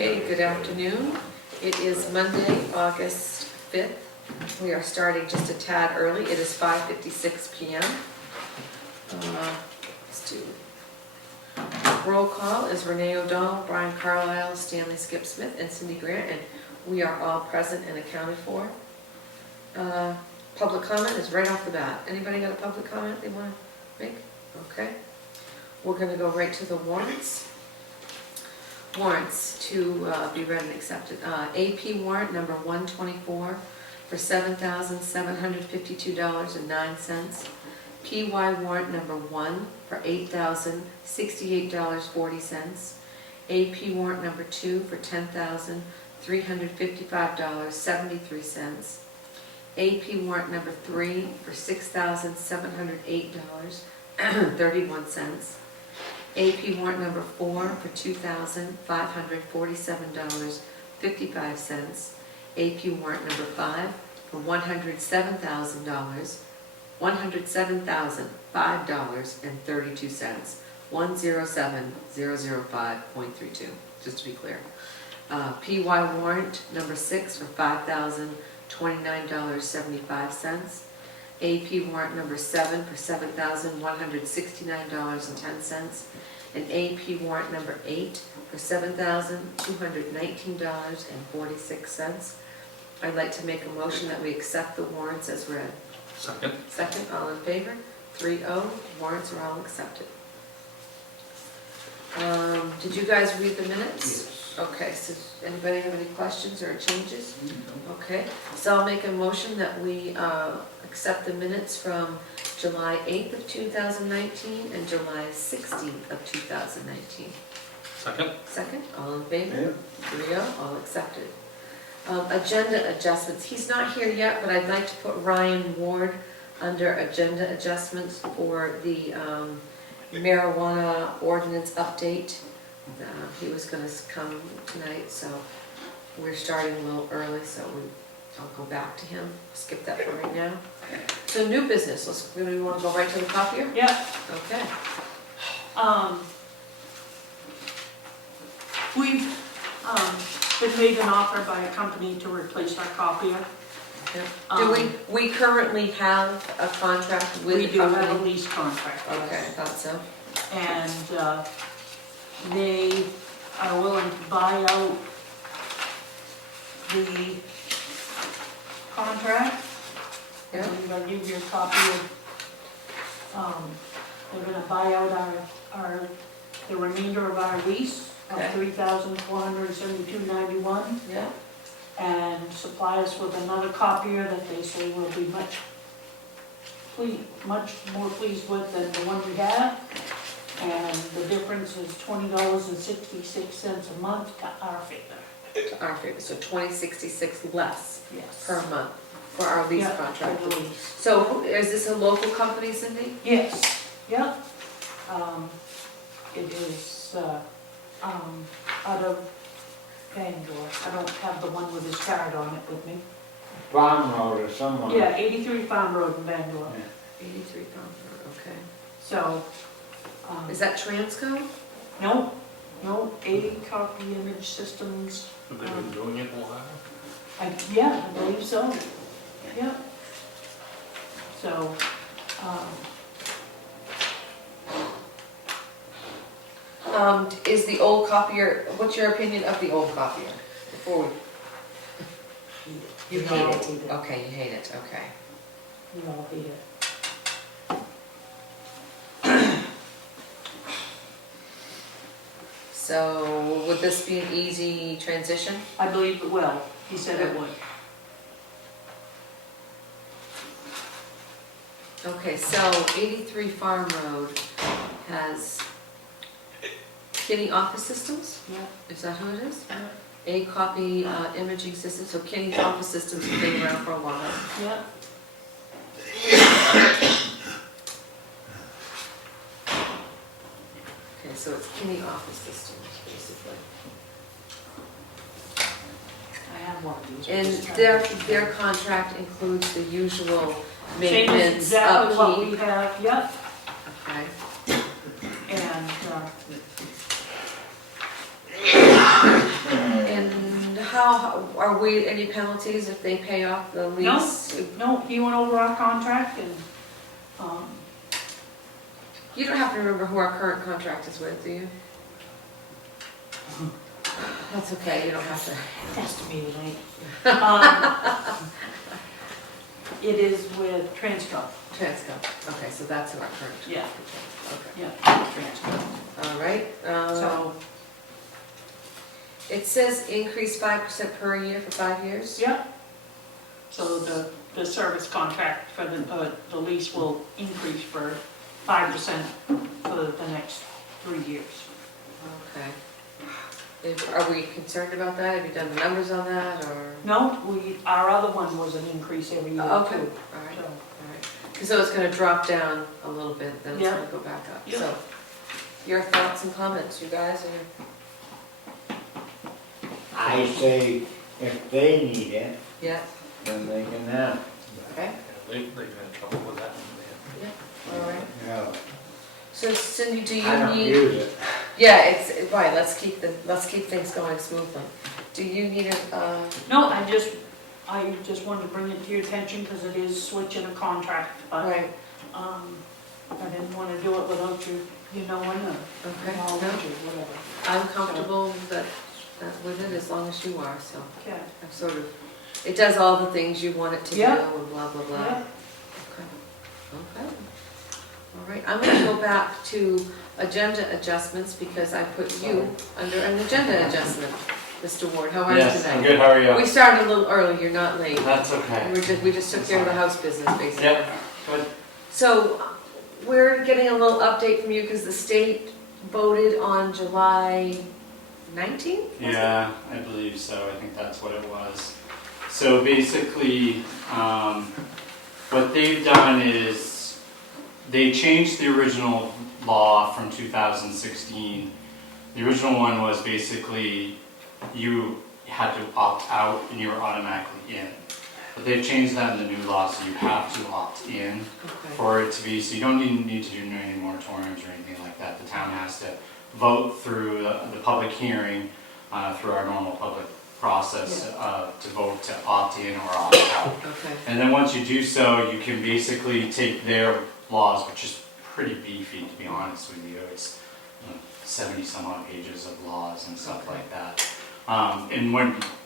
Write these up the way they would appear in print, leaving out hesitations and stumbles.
Okay, good afternoon. It is Monday, August 5th. We are starting just a tad early. It is 5:56 p.m. Let's do roll call is Renee O'Donnell, Brian Carlisle, Stanley Skip Smith, and Cindy Grant, and we are all present and accounted for. Public comment is right off the bat. Anybody got a public comment they want to make? Okay. We're going to go right to the warrants. Warrants to be read and accepted. AP warrant number 124 for $7,752.09. PY warrant number 1 for $8,068.40. AP warrant number 2 for $10,355.73. AP warrant number 3 for $6,708.31. AP warrant number 4 for $2,547.55. AP warrant number 5 for $107,005.32. 107,005.32, just to be clear. PY warrant number 6 for $5,029.75. AP warrant number 7 for $7,169.10. And AP warrant number 8 for $7,219.46. I'd like to make a motion that we accept the warrants as read. Second. Second, all in favor? 3-0, warrants are all accepted. Did you guys read the minutes? Yes. Okay, so anybody have any questions or changes? Okay, so I'll make a motion that we accept the minutes from July 8th of 2019 and July 16th of 2019. Second. Second, all in favor? 3-0, all accepted. Agenda adjustments. He's not here yet, but I'd like to put Ryan Ward under agenda adjustments for the marijuana ordinance update. He was going to come tonight, so we're starting a little early, so I'll go back to him. Skip that for right now. So new business. We want to go right to the copier? Yeah. Okay. We've been made an offer by a company to replace our copier. Yeah. Do we currently have a contract with We the do have a company? lease contract. yes. Okay, I thought so. And they are willing to buy out the contract. Yeah. I'll give you a copy of, they're gonna buy out the remainder of our lease of Okay. $3,472.91 Yeah. and supply us with another copier that they say will be much more pleased with than the one we have. And the difference is $20.66 a month to our favor. To our favor, so $20.66 less Yes. per month for our lease Yeah, contract. for the lease. So is this a local company, Cindy? Yes, yeah. It is out of Bangor. I don't have the one with his card on it with me. Farm Road or someone. Yeah, 83 Farm Road in Bangor. 83 pound, okay. So, Is that Transco? no, A Copy Image Systems. Have they been doing it a while? Yeah, I believe so. Yeah. So, Is the old copier, what's your opinion of the old copier? Before we, you hate No. it? Okay, you hate it, okay. we all hate it. So would this be an easy transition? I believe it will. He said it would. Okay, so 83 Farm Road has Kinney Office Systems? Yeah. Is that who it is? Yeah. A Copy Imaging System, so Kinney Office Systems has been around for a while. Yeah. Okay, so it's Kinney Office Systems, basically. I have one of these. And their contract includes the usual Same as maintenance, exactly what we upkeep. have, yep. Okay. And are we, any penalties if they pay off the lease? No, he went over our contract and, You don't have to remember who our current contract is with, do you? That's okay, you don't have to. estimated, it is with Transco. Transco, okay, so that's who our current. Yeah. Okay, Yeah, Transco. all right. So, It says increase 5% per year for 5 years? yeah. So the service contract for the lease will increase for 5% for the next 3 years. Okay. Are we concerned about that? Have you done the numbers on that, or? No, our other one was an increase every year too. Okay, all right, So, all right. So it's gonna drop down a little bit, then it's Yeah. gonna go back up. Yeah. So, your thoughts and comments, you guys, I say if they need it, yeah, then they can have it. okay, They've had trouble with that. all right. Yeah. So Cindy, do I you don't need, use it. yeah, it's, right, let's keep things going smoothly. Do you need a, No, I just wanted to bring it to your attention because it is switching a contract, but, right, I didn't want to do it without you knowing or okay, knowledge no, or whatever. I'm comfortable with it as long as you are, so Okay. I'm sort of, it does all the things you want it to do Yeah. and blah, blah, blah. Yeah. Okay. All right, I'm gonna go back to agenda adjustments because I put you under an agenda adjustment. Mr. Ward, how are you Yes, I'm tonight? good, how are you? We started a little early, you're not late. That's okay. We just took care of the house business, basically. Yep, good. So, we're getting a little update from you because the state voted on July 19th? Yeah, I believe so, I think that's what it was. So basically, what they've done is, they changed the original law from 2016. The original one was basically, you had to opt out and you were automatically in. But they've changed that in the new law, so you have to opt in Okay. for it to be, so you don't need to do any moratoriums or anything like that. The town has to vote through the public hearing, through our normal public process, to vote to opt in or opt out. Okay, And then once you do so, you can basically take their laws, which is pretty beefy, to be honest with you. It's 70 some odd pages of laws and stuff Okay. like that. And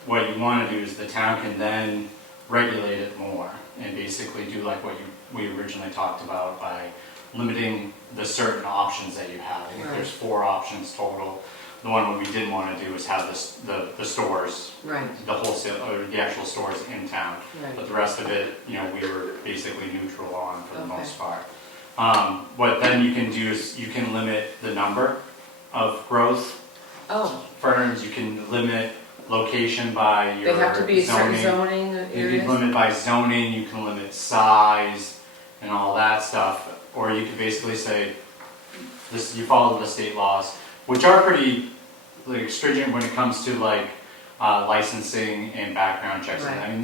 what you want to do is the town can then regulate it more and basically do like what we originally talked about by limiting the certain options that you have. I think Right. there's 4 options total. The one we didn't want to do is have the stores, right, the wholesale, or the actual stores in town. right, But the rest of it, we were basically neutral on for the Okay. most part. What then you can do is you can limit the number of growth oh, firms, you can limit location by your they have to be a certain zoning. zoning You areas? can limit by zoning, you can limit size and all that stuff. Or you could basically say, this, you follow the state laws, which are pretty like stringent when it comes to like licensing and background checks. Right. I mean,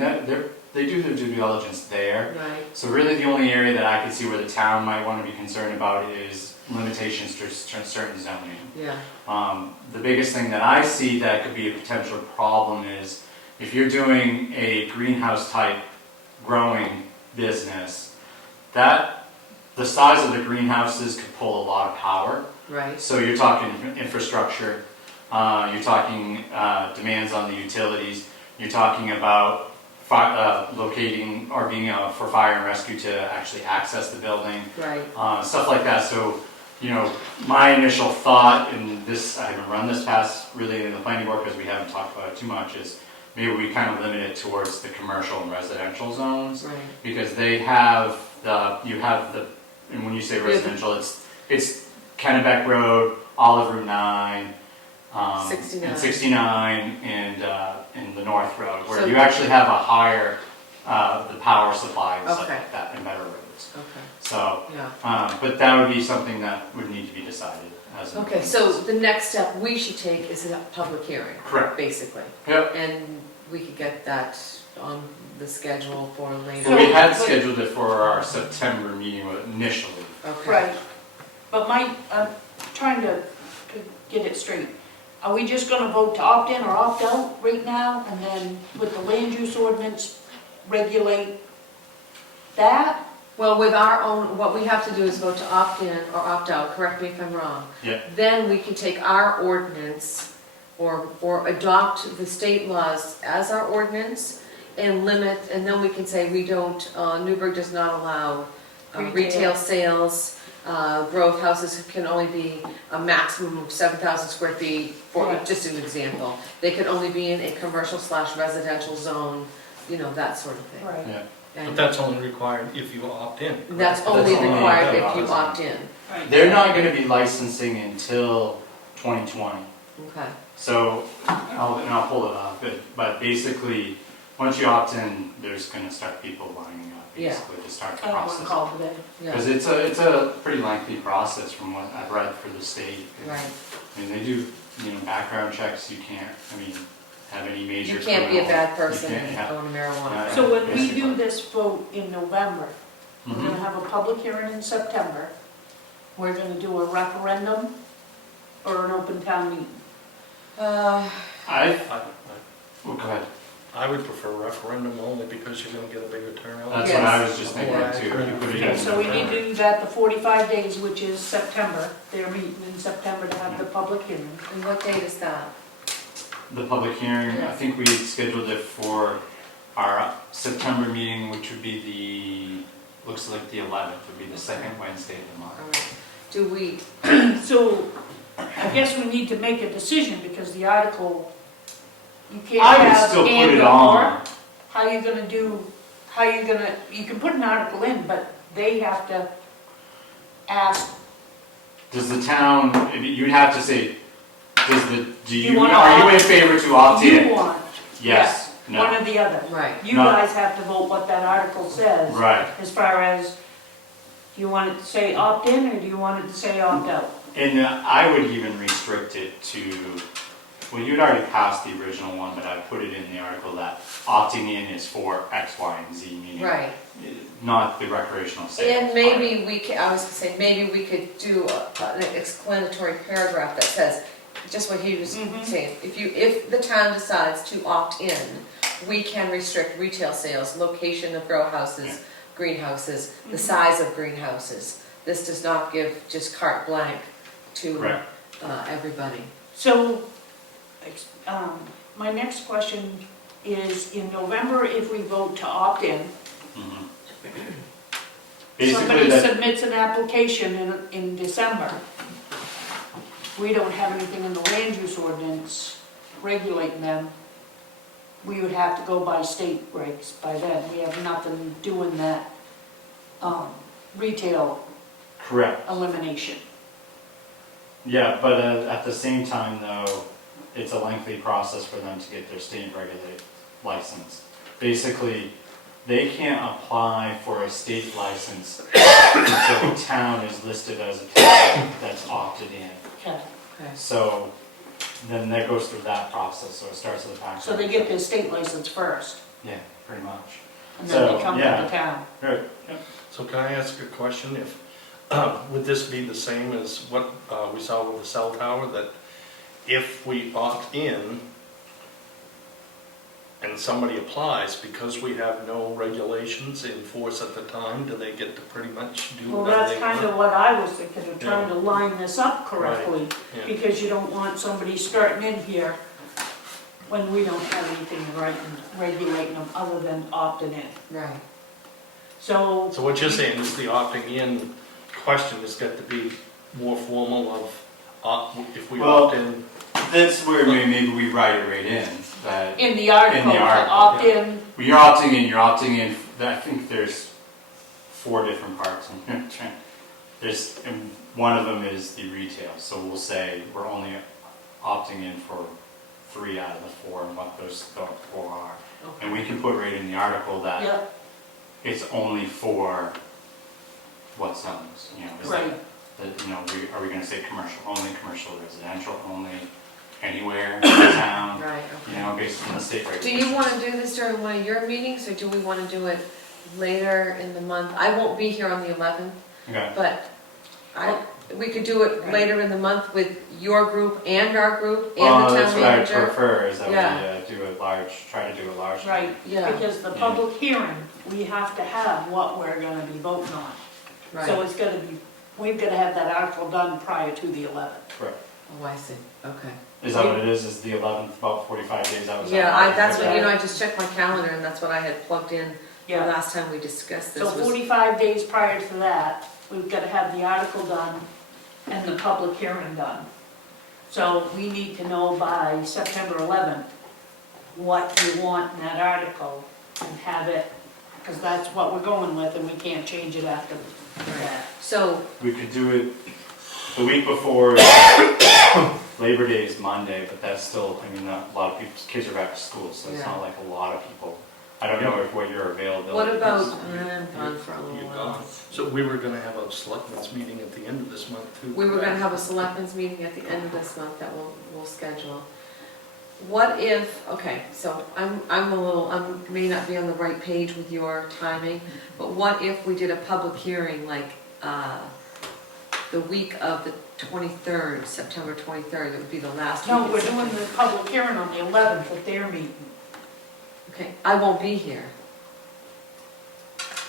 they do their due diligence there. Right, So really the only area that I could see where the town might want to be concerned about is limitations to certain zoning. yeah, The biggest thing that I see that could be a potential problem is if you're doing a greenhouse type growing business, the size of the greenhouses could pull a lot of power. right, So you're talking infrastructure, you're talking demands on the utilities, you're talking about locating or being for fire and rescue to actually access the building, right, stuff like that. So, my initial thought, and this, I haven't run this past really in the planning board because we haven't talked about it too much, is maybe we kind of limit it towards the commercial and residential zones, right. because they have and when you say Yeah, the- residential, it's Kennebec Road, Olive Route 9, 69. and 69, and the North Road, where So- you actually have a higher, the power supply and stuff Okay. like that, and better roads. Okay, So, yeah. but that would be something that would need to be decided as a. Okay, so the next step we should take is a public hearing. Correct. Basically. Yep. And we could get that on the schedule for later. So we had scheduled it for our September meeting initially. Okay. Right, but I'm trying to get it straight. are we just gonna vote to opt in or opt out right now, and then with the land use ordinance, regulate that? Well, with our own, what we have to do is vote to opt in or opt out, correct me if I'm wrong. Yeah. Then we can take our ordinance or adopt the state laws as our ordinance and limit, and then we can say we don't, Newburgh does not allow retail sales. Growth houses can only be a maximum of 7,000 square feet, for Right. just an example. They can only be in a commercial/residential zone, that sort of thing. Right. Yeah. But And that's only required if you opt in. correct? that's only That's only required if if you you opt in. Right. They're not gonna be licensing until 2020. Okay. So, I'll pull it up, but basically, once you opt in, there's gonna start people lining up, Yeah. basically, to start the I don't wanna process. call today. Yeah, Because it's a pretty lengthy process from what I've read for the state. right. I mean, they do, background checks, you can't, have any major You can't be a criminal- bad person you can't, and yeah. own marijuana. Yeah. So when we Basically. do this vote in November, we're Mhm. gonna have a public hearing in September, we're gonna do a referendum or an open town meeting. Go ahead. I would prefer referendum only because you're gonna get a bigger turnout. That's what I was Yes. just thinking Yeah. too. You put it Okay, in so we need November. to do that the 45 days, which is September. They're meeting in September to have the public hearing. And what date is that? The public hearing, I Yeah. think we scheduled it for our September meeting, which would be looks like the 11th, would be the second Wednesday of the month. All right. Do we, So I guess we need to make a decision because the article, you can't I would have still put and it or. on. You can put an article in, but they have to ask, Does the town, you'd have to say, You wanna are you in opt- favor to opt you in? want, Yes, one no, or the other. right, You No. guys have to vote what that article says. right. As far as, do you want it to say opt in or do you want it to say opt out? And I would even restrict it to, well, you'd already passed the original one, but I put it in the article that opting in is for X, Y, and Z, meaning right. not the recreational sales. And maybe we could, I was gonna say, maybe we could do an explanatory paragraph that says, just what he was Mhm. saying, if the town decides to opt in, we can restrict retail sales, location of grow houses, greenhouses, the Mhm. size of greenhouses. This does not give just carte blanche to Right. everybody. So, my next question is, in November, if we vote to opt in, Mhm. Basically, somebody that, submits an application in December, we don't have anything in the land use ordinance regulating them, we would have to go by state regs by then. We have nothing doing that retail correct. elimination. Yeah, but at the same time though, it's a lengthy process for them to get their state regulated license. Basically, they can't apply for a state license until the town is listed as a town that's opted in. Okay. Okay. So then that goes through that process, so it starts with the background. So they get their state license first, Yeah, pretty much. and then So, they come to yeah. the town. Right. So can I ask a question? If, would this be the same as what we saw with the cell tower, that if we opt in and somebody applies, because we have no regulations in force at the time, do they get to pretty much do Well, whatever that's they kind want? of what I was thinking, of trying to line this up correctly, Yeah. because you don't want somebody starting in here when we don't have anything regulating them other than opting in. Right. So, So what you're saying is the opting in question has got to be more formal of, if we Well, opt in. That's where maybe we write it right in, that in the article, to article, opt yeah. in, when you're opting in, I think there's 4 different parts in here. And one of them is the retail, so we'll say we're only opting in for 3 out of the 4 and what those 4 are. And we can put right in the article that yep, it's only for what zones, is right. are we gonna say commercial only, commercial residential only, anywhere in the town, Right, okay. based on the state Do regulations. you want to do this during one of your meetings, or do we want to do it later in the month? I won't be here on the 11th, Okay. but I, we could do it Right. later in the month with your group and our group and Well, the that's town what I manager. prefer, is that Yeah. we do a large, try to do a large. Right, Yeah, because the Yeah. public hearing, we have to have what we're gonna be voting on. So right. it's gotta be, we've gotta have that article done prior to the 11th. Correct. Oh, I see, okay. Is that what it is the 11th, about 45 days out? Yeah, that's what, I just checked my calendar and that's what I had plugged in the Yeah, last time we discussed this so was. 45 days prior to that, we've gotta have the article done and the public hearing done. So we need to know by September 11th what you want in that article and have it, because that's what we're going with and we can't change it after that. So, We could do it the week before Labor Day is Monday, but that's still, I mean, not a lot of people's kids are back to school, so it's Yeah. not like a lot of people. I don't know if what your availability is. what about, I'm gone for a little You're while. gone. So we were gonna have a selectmen's meeting at the end of this month too. We were gonna have a selectmen's meeting at the end of this month that we'll schedule. What if, okay, so I may not be on the right page with your timing, but what if we did a public hearing like, the week of the 23rd, September 23rd, it would be the last week. No, of we're doing September. the public hearing on the 11th at their meeting. Okay, I won't be here.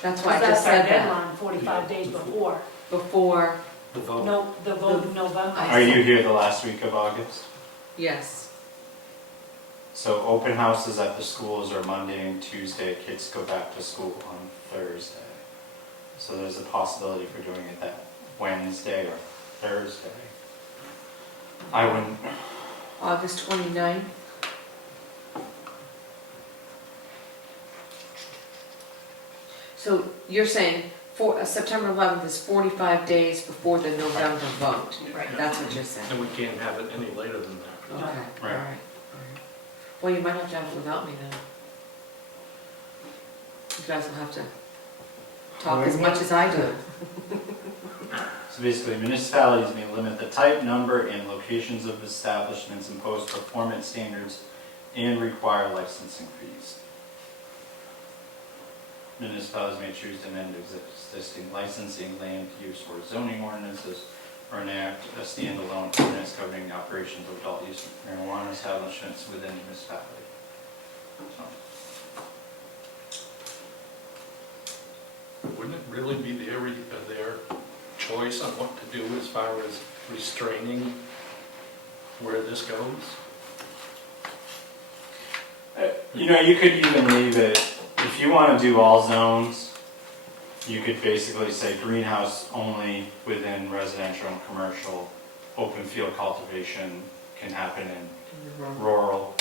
That's why I Because just that's our said that, deadline, 45 days before. before, The vote. No, the vote in November. Are you here the last week of August? yes. So open houses at the schools are Monday and Tuesday, kids go back to school on Thursday. So there's a possibility for doing it that Wednesday or Thursday. I wouldn't, August 29th. So you're saying September 11th is 45 days before the November vote? Right. That's what you're saying? And we can't have it any later than that. Okay, all Right. right. Well, you might have to have it without me then. You guys will have to talk as much as I do. so basically municipalities may limit the type, number, and locations of establishments, impose performance standards, and require licensing fees. Municipalities may choose to amend existing licensing, land use, or zoning ordinances, or enact a standalone ordinance governing the operations of adult use marijuana establishments within the municipality. So, Wouldn't it really be their choice on what to do as far as restraining where this goes? You know, you could even leave it, if you want to do all zones, you could basically say greenhouse only within residential and commercial. Open field cultivation can happen in rural,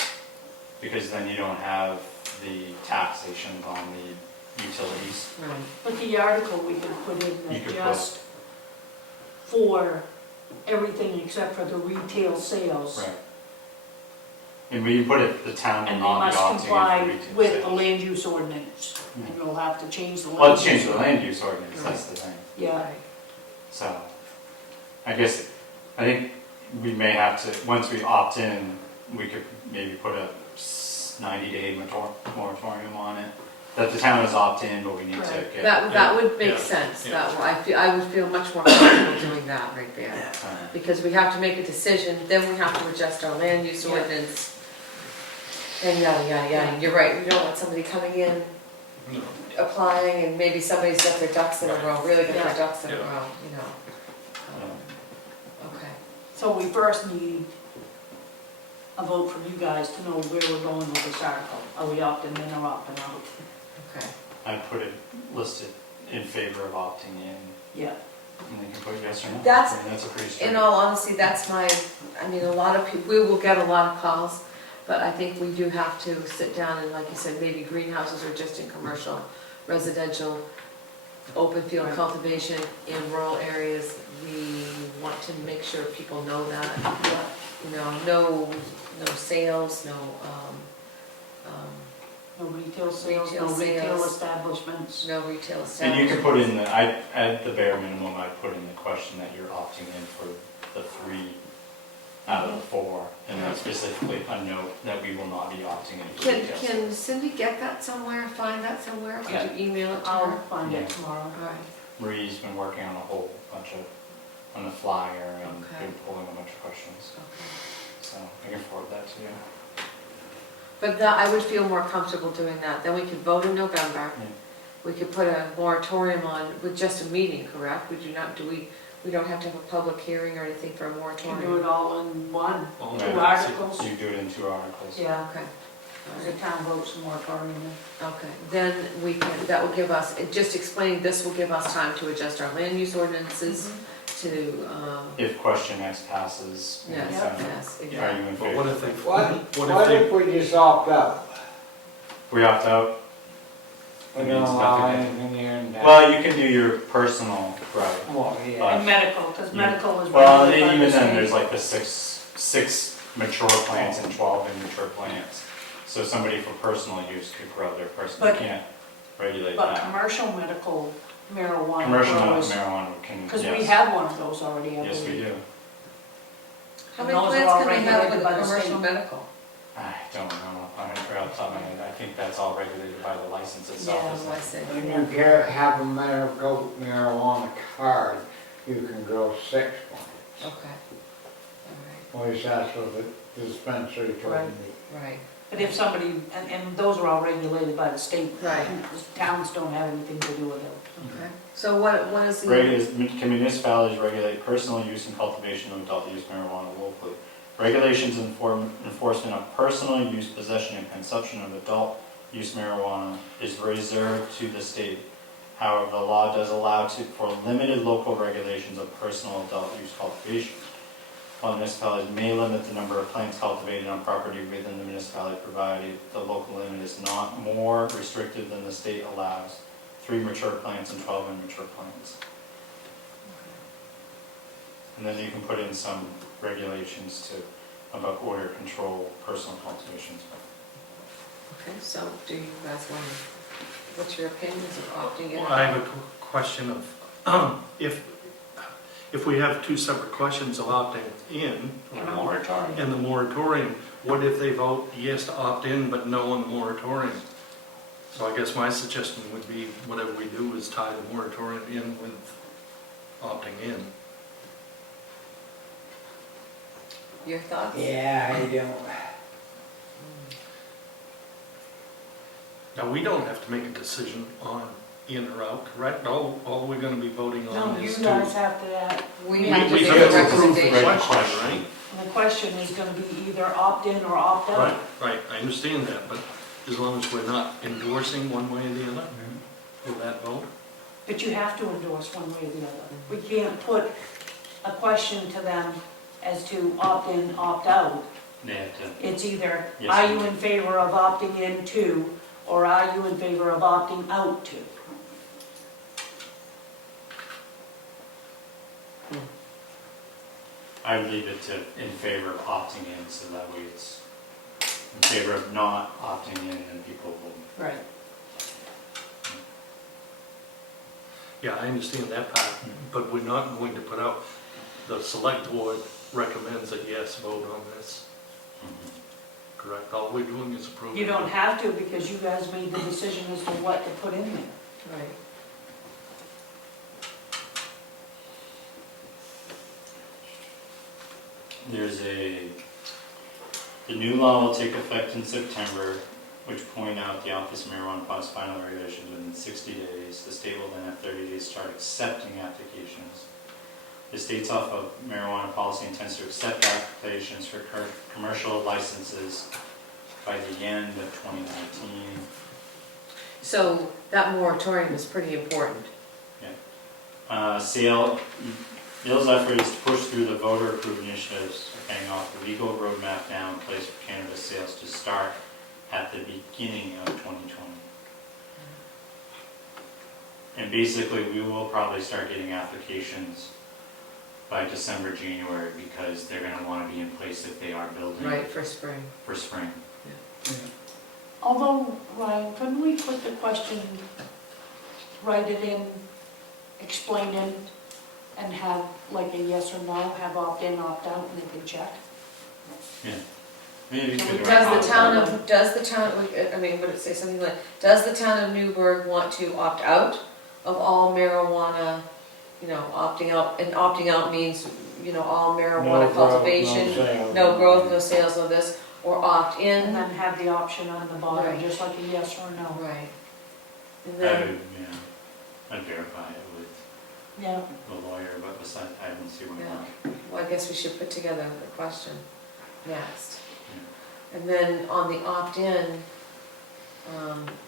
because then you don't have the taxation on the utilities. Right. But the article we could put in You that could just for everything except for the retail sales. Right. And we put it, the town will And they not be must opting in for comply retail with the sales. land use ordinance. And you'll have to change the land. Well, use change the land ordinance. use ordinance, that's the thing. Yeah, Right. So, I think we may have to, once we opt in, we could maybe put a 90-day moratorium on it. That the town is opt-in, but we need to Right. get. That would make Yeah. sense. Yeah. I would feel much more comfortable doing that right there. uh, Because we have to make a decision, then we have to adjust our land use Yeah. ordinance. And yada, yada, yada. You're right, we don't want somebody coming in, No. applying, and maybe somebody's got their ducks in a row, really got their Yeah. ducks in a Yeah. row, you know. Okay. so we first need a vote from you guys to know where we're going with this article. Are we opting in or opting out? Okay. I put it listed in favor of opting in, Yeah, and they can put yes or no. That's- I mean, that's a pretty In straight. all honesty, that's a lot of people, we will get a lot of calls, but I think we do have to sit down and, like you said, maybe greenhouses are just in commercial, residential, open field Right. cultivation in rural areas. We want to make sure people know that, you know, no sales, no no retail sales, Retail no retail sales. establishments. no retail And establishments. you could put in at the bare minimum, I'd put in the question that you're opting in for the 3 out of the 4, and then specifically a note that we will not be opting in for retail sales. Can Cindy get that somewhere, find that somewhere? Could you email it to her? I'll find Yeah. it tomorrow. All right. Marie's been working on a whole bunch on the flyer, and Okay. they pull in a bunch of questions. Okay. So I can forward that to you. But that, I would feel more comfortable doing that, then we could vote in November. Yeah. We could put a moratorium on, with just a meeting, correct? We don't have to have a public hearing or anything for a You do moratorium? it all in one, All Right. two right. articles. You do it in 2 articles. Yeah, Okay. the town votes a moratorium. Okay, then we can, that will give us, just explaining this will give us time to adjust our land use ordinances to, If question X passes. yes, Yeah. yes, Are you exactly. in But what favor? if they, What if we just opt out? We opt out? We It don't means allow nothing. anything here and that? Well, you can do your personal, right. Well, yeah. And medical, because medical is. Well, regulated by the even then, state. there's like the six mature plants and 12 immature plants. So somebody for personal use could grow their personal, you But- can't regulate But that. commercial medical marijuana Commercial growers, marijuana can, because we yes, have one of those already, I yes, we believe. do. How And many those are plants all can we have regulated with by a the commercial state. medical? I don't know, I'm not sure off the top of my head, I think that's all regulated by the license itself, Yeah, isn't I it? see. When you have a medical marijuana card, you can grow 6 plants. Okay. All At least that's what the dispensary told Right. me. right, right, But if somebody, and those are all regulated by the state. Right. The towns don't have anything to do with it. okay. So what is the? Can municipalities regulate personal use and cultivation of adult use marijuana locally? Regulations and enforcement of personal use, possession, and consumption of adult use marijuana is reserved to the state. However, the law does allow for limited local regulations of personal adult use cultivation. While municipalities may limit the number of plants cultivated on property within the municipality, provided the local limit is not more restrictive than the state allows. 3 mature plants and 12 immature plants. And then you can put in some regulations about odor control, personal cultivations. Okay, so do you guys want to, what's your opinions of opting in? well, I have a question of, if we have 2 separate questions of opting in, In a moratorium. and the moratorium, what if they vote yes to opt in but no on the moratorium? So I guess my suggestion would be whatever we do is tie the moratorium in with opting in. Your thoughts? Yeah, I don't. Now, we don't have to make a decision on in or out, correct? All we're gonna be voting No, on you is guys to... have to, We We have to we make have a to approve the recommendation. question, right? and the question is gonna be either opt in or opt out. Right, right, I understand that, but as long as we're not endorsing one way or the other, for that vote? But you have to endorse one way or the other. We can't put a question to them as to opt in, opt out. They have to, It's either, Yes, are ma'am. you in favor of opting in to, or are you in favor of opting out to? I would leave it to in favor of opting in, so that way it's in favor of not opting in, and people will. Right. Yeah, I understand that part, but we're not going to put out, the select board recommends a yes vote on this, correct? All we're doing is approving. You don't have to, because you guys made the decision as to what to put in there. Right. The new law will take effect in September, which point out the Office of Marijuana Plans final regulations within 60 days. The state will then have 30 days to start accepting applications. The state's Office of Marijuana Policy intends to accept applications for commercial licenses by the end of 2019. So that moratorium is pretty important. Bill's effort is to push through the voter-approved initiatives, paying off the legal roadmap now in place for cannabis sales to start at the beginning of 2020. And basically, we will probably start getting applications by December, January, because they're going to want to be in place if they are building Right, for spring. for spring. Although, Ryan, couldn't we put the question, write it in, explain it, and have like a yes or no, have opt in, opt out, and they can check? Maybe we could Does the town, I mean, would it say something like, does the town of Newburgh want to opt out of all marijuana opting out, and opting out means, all No marijuana growth, cultivation, no sales. no growth, no sales, no this, or opt And in. then have the option on the bottom, Right. just like a yes or no. Right. And I then, would, I'd verify it with Yeah. the lawyer, but besides, I don't see one. Yeah. well, I guess we should put together the question next. And then on the opt-in,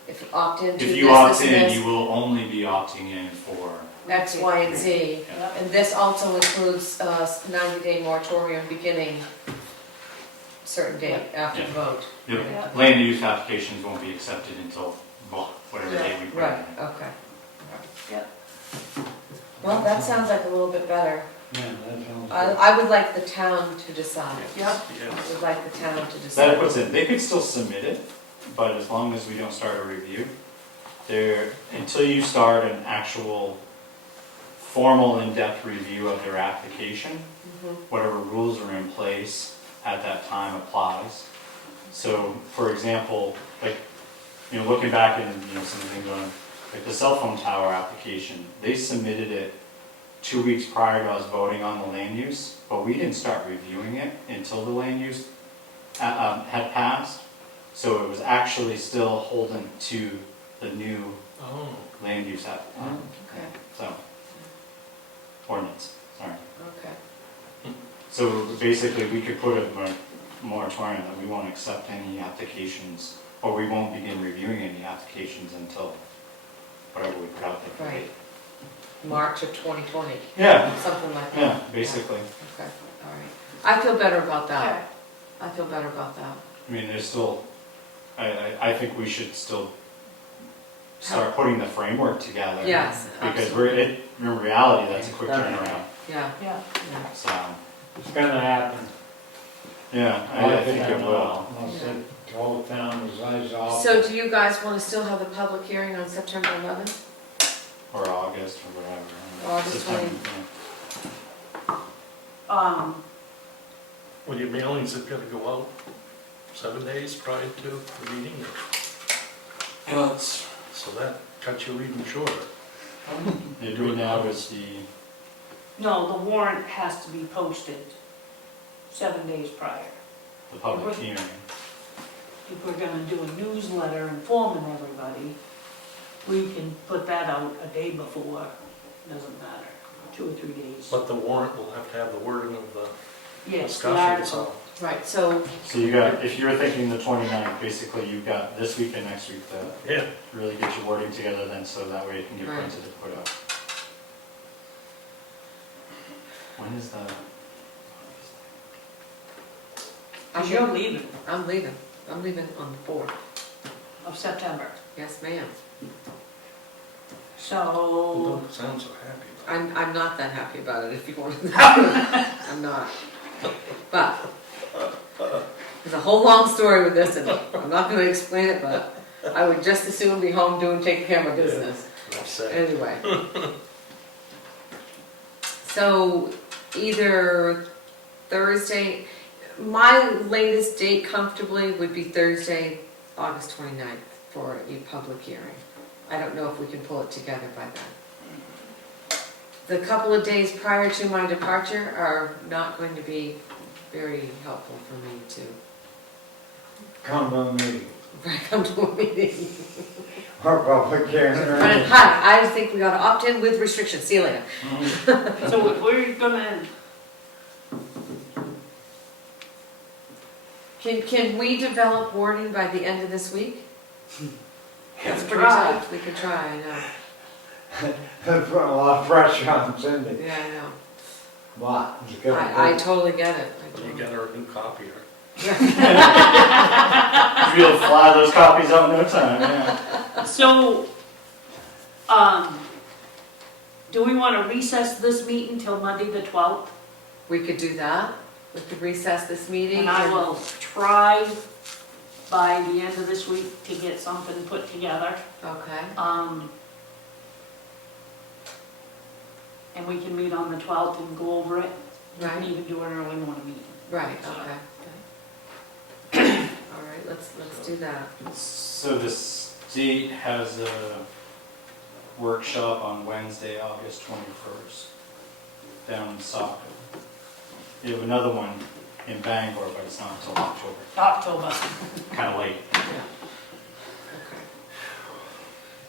if you opt into If you this, opt this, and in, this, you will only be opting in for, X, Y, and Z. Yep. And this also includes 90-day moratorium beginning certain date after the vote. Yeah. land use applications won't be accepted until, well, whatever day we put it Right, in. okay. Yep. Well, that sounds like a little bit better. Yeah, that sounds I good. I would like the town to decide. Yep. I would like the town to That decide. puts it, they could still submit it, but as long as we don't start a review, until you start an actual formal in-depth review of their application, Mhm. whatever rules are in place at that time applies. So, for example, like, looking back and, some of the things on, like the cell phone tower application, they submitted it 2 weeks prior to us voting on the land use, but we didn't start reviewing it until the land use had passed. So it was actually still holding to the new Oh, land use app, Okay, so, ordinance, sorry. okay. So basically, we could put a moratorium that we won't accept any applications, or we won't begin reviewing any applications until whatever we put out there. Right. March of 2020, Yeah, something like that. yeah, basically. Okay, all right. I feel better about Okay. that. I feel better about that. I mean, there's still, I think we should still start putting the framework together. Yes, Because absolutely. in reality, that's a quick turnaround, Yeah, Yeah. yeah. so, It's gonna happen. yeah, I think it will. Unless they told the town his eyes off. So do you guys want to still have the public hearing on September 11th? Or August, or whatever. August September, 20. yeah. well, your mailings have got to go out 7 days prior to the meeting, Well, it's, so that cuts you even shorter. they're doing now is the, No, the warrant has to be posted 7 days prior. public hearing. If we're gonna do a newsletter informing everybody, we can put that out a day before, doesn't matter, 2 or 3 days. But the warrant will have to have the wording of the Yes, the discussion, article. so. Right, so, So you got, if you're thinking the 29th, basically you've got this week and next week to Yeah, really get your wording together then, so that way it can get Right. printed and put up. When is the? Cause you're leaving I'm leaving. I'm leaving on the 4th. of September, Yes, ma'am. you so, don't sound so happy about it. I'm not that happy about it, if you want to know. I'm not. But, there's a whole long story with this, and I'm not gonna explain it, but I would just as soon be home taking care of my business. Enough said. Anyway. So, either Thursday, my latest date comfortably would be Thursday, August 29th for a public hearing. I don't know if we can pull it together by then. The couple of days prior to my departure are not going to be very helpful for me to Come to a meeting, come to a meeting. or public hearing. or anything. Hi, I think we ought to opt in with restrictions. See you later. so we're gonna, Can we develop wording by the end of this week? That's pretty try. tough. We could try, I know. That's putting a lot of pressure on Cindy. Yeah, I know. But it's gonna I be- totally get it. I You totally- got her a new copier. You'll fly those copies out in no time, yeah. so, do we wanna recess this meeting till Monday the 12th? We could do that. We could recess this meeting. And I will try by the end of this week to get something put together. Okay, And we can meet on the 12th and go over it. We can right, even do an early morning meeting. right, okay. All right, let's do that. So the state has workshop on Wednesday, August 21st, down in Saco. We have another one in Bangor, but it's not until October. kind of late. Okay.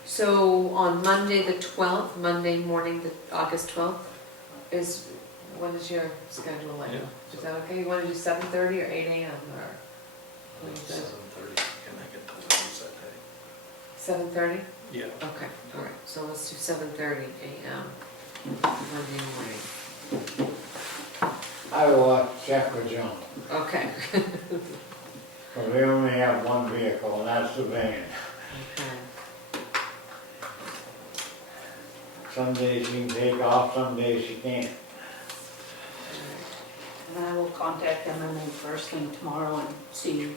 So on Monday, the 12th, Monday morning, the August 12th, what is your schedule like? Yeah. Is that okay? You want to do 7:30 or 8 a.m. or? what is it? 7:30, can I get the ladies that day? 7:30? Yeah. Okay, all right, so let's do 7:30 a.m. Monday morning. I will check with John, Okay. because we only have one vehicle, and that's the van. Okay. Some days she can take off, some days she can't. And I will contact MMA first thing tomorrow and see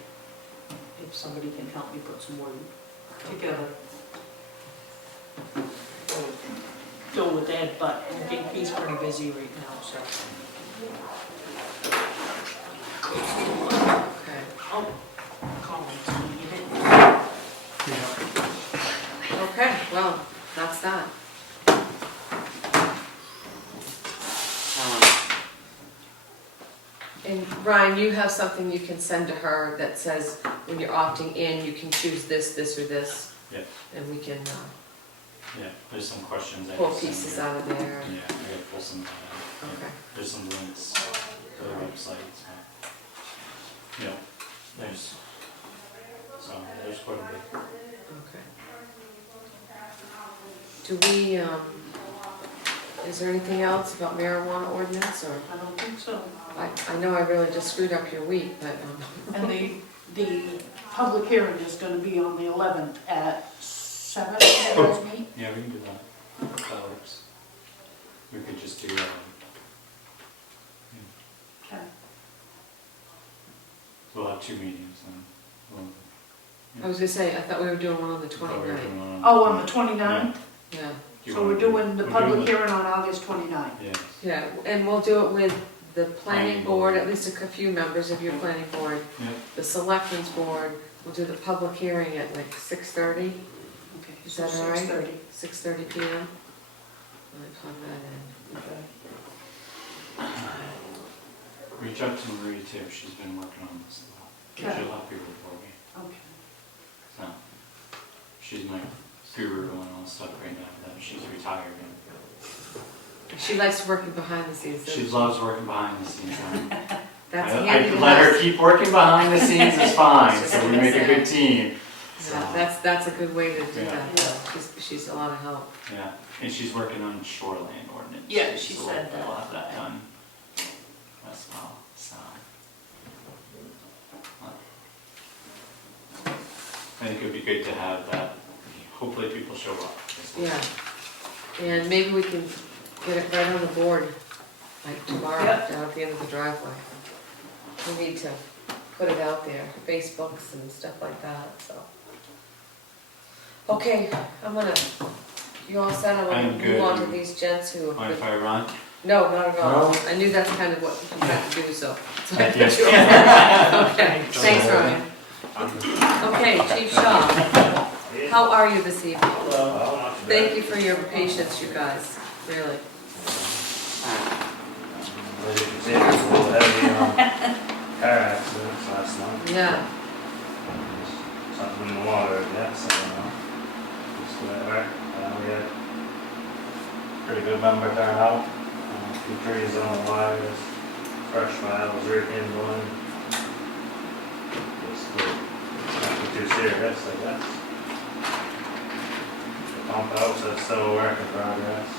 if somebody can help me put some word together. Go with Ed, but I think he's pretty busy right now, so. Okay. Oh, Collins, will you get it? Okay, well, that's that. And Ryan, you have something you can send to her that says when you're opting in, you can choose this, this, or this. Yeah. And we can Yeah, there's some questions I pull can send pieces you. out of there. Yeah, I gotta pull some out. Yeah. Okay. There's some links to the website. So. Yeah, there's quite a bit. Okay. Do we, is there anything else about marijuana ordinance, or, I don't think so. I know I really just screwed up your week, but, And the public hearing is gonna be on the 11th at 7, you guys meet? Yeah, we can do that. That works. We could just do, Okay. we'll have 2 meetings then. I was gonna say, I thought we were doing one on the I thought we were 29th. doing one Oh, on the 29th? Yeah, Do you So wanna we're doing the we're public doing hearing on August 29th. Yes. yeah, and we'll do it with the planning Planning board, board. at least a few members of your planning board, Yeah. the selectmen's board, we'll do the public hearing at like 6:30, Okay. Is so that all right? 6:30. 6:30 p.m. Let me plug that Reach out to Marie too, she's been working on this a lot. She'll Okay. help you report me. Okay. So, she's my guru on all stuff right now, that she's retired. in. She likes working behind the scenes, doesn't She loves working behind the scenes. That's I handy to let her have. keep working behind the scenes is fine, so we make a good team. Yeah, that's a good way to do Yeah. that, she's a lot of help. Yeah, and she's working on shoreline ordinance. Yeah, too, she so said that. We'll have that done as well, so. I think it would be good to have that, hopefully people show up. as well. Yeah, and maybe we can get it right on the board, like tomorrow, Yep. down at the end of the driveway. We need to put it out there, Facebooks and stuff like that, so. Okay, you all set? I'm I'm gonna good. move on to these gents who have Mind if been, I run? no, not at all. No. I knew that's kind of what you had to do, so. so I Yes. put you on. Okay, thanks, Ryan. Okay, Chief Shaw, how are you this evening? Thank you for your patience, you guys, really. As you can see, there's a little heavy car accidents last night. Yeah, Something in the water, I guess, I don't know. Just went right. We had pretty good member turnout. A few trees on the wires, fresh files rekindling. Just nothing too serious, I guess. The pump house is still a work in progress.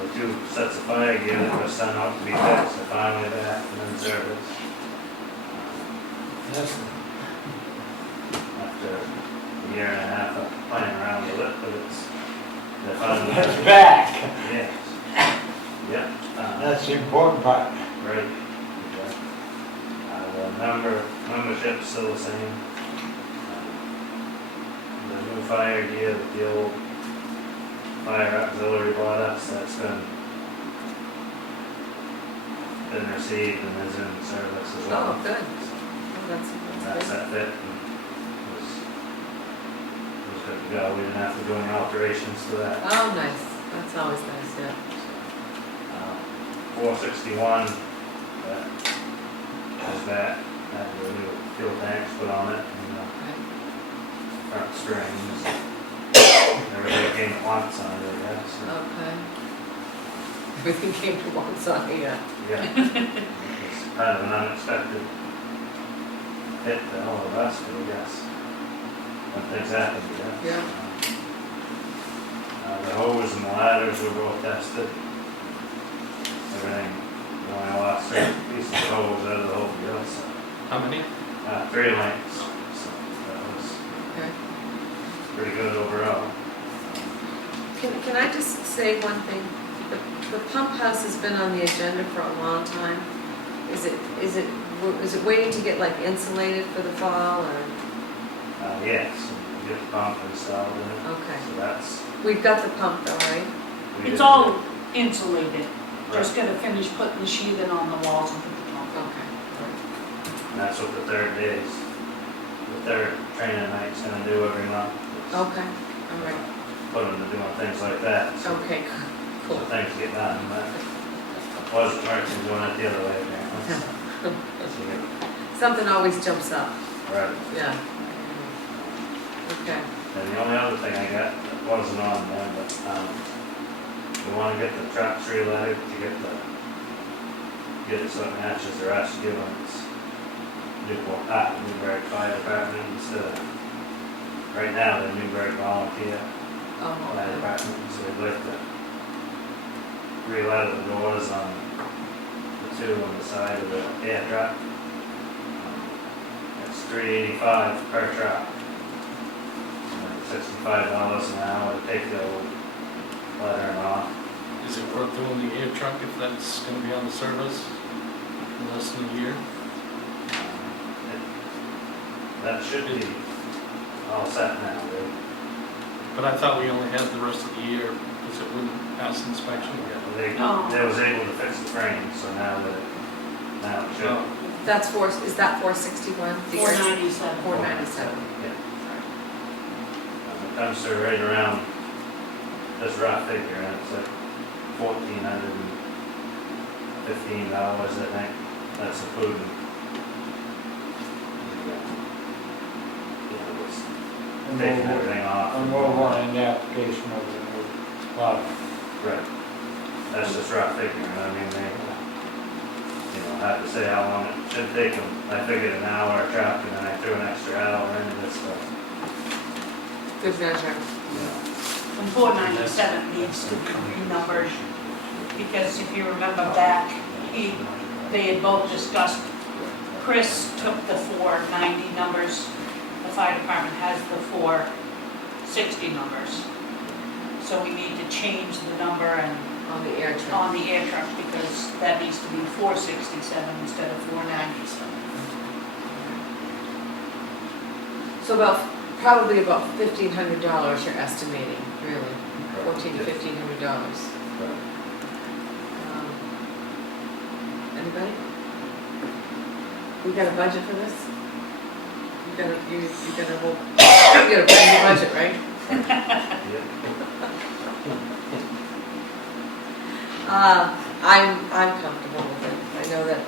The 2 sets of fire gear that were sent out to be fixed are finally back and in service. After a year and a half of playing around with it, but they're finally. It's back. Yes. Yep. That's the important part. Right. The membership's still the same. The new fire gear that the old fire auxiliary bought us, that's been received and is in service as well. oh, good. Oh, That's that's good. that fit and was good to ago, we didn't have to do any alterations to that. Oh, nice, that's always nice, yeah. 461, that has that, had the new fuel tanks put on it, and Okay. front strings. Everything came at once on it, I guess. Okay. Everything came to once on here. Yeah. It's kind of an unexpected hit to all of us, I guess. When things happen, I guess. Yeah. The hose and the ladders were both tested. Everything, we only lost 3 pieces of hose out of the whole deal, so. How many? 3 lengths, so that was Okay. pretty good overall. Can I just say one thing? The pump house has been on the agenda for a long time. Is it waiting to get like insulated for the fall or? Yes, we get the pump installed in it, Okay. so that's. We've got the pump though, right? we It's did- all insulated, just Right. gotta finish putting the sheathing on the walls and put the pump on. Okay. And that's what the third training night's gonna do every month. is Okay, all right. Put them to doing things like that, so Okay, so cool. things get done, but wasn't working doing it the other way apparently. So, Something always jumps up, right. yeah. Okay, And the only other thing I got that wasn't on there, but, we wanna get the trucks reloaded to get it so it matches the rest of units. Newburgh Fire Department instead of, right now, the Newburgh Volunteer oh, Fire okay. Department, so we'd like to reload the doors on the 2 on the side of the air truck. It's $3.85 per truck. And $65 an hour to take the old lettering off. Is it worth doing the air truck if that's gonna be on the service in less than a year? That should be all set now, really. But I thought we only had the rest of the year because it wouldn't pass inspection yet. They was able to fix the frame, so now it should. Oh, That's is that 461? 497. 497. Yeah. It comes to right around this rough figure, and it's like $1,415, I think. That's including. Taking everything off. And we'll run an application of the new product. Right. That's just rough figure, I mean, they, have to say how long it should take them. I figured an hour a truck, and then I threw an extra hour into this stuff. Good measure. And 497 needs to be renumbered, because if you remember back, they had both discussed, Chris took the 490 numbers, the fire department has the 460 numbers. So we need to change the number and On the air truck. on the air truck, because that needs to be 467 instead of 497. So probably about $1,500 you're estimating, really, $1,400 to $1,500. Anybody? We got a budget for this? You got a brand new budget, right? I'm comfortable with it. I know that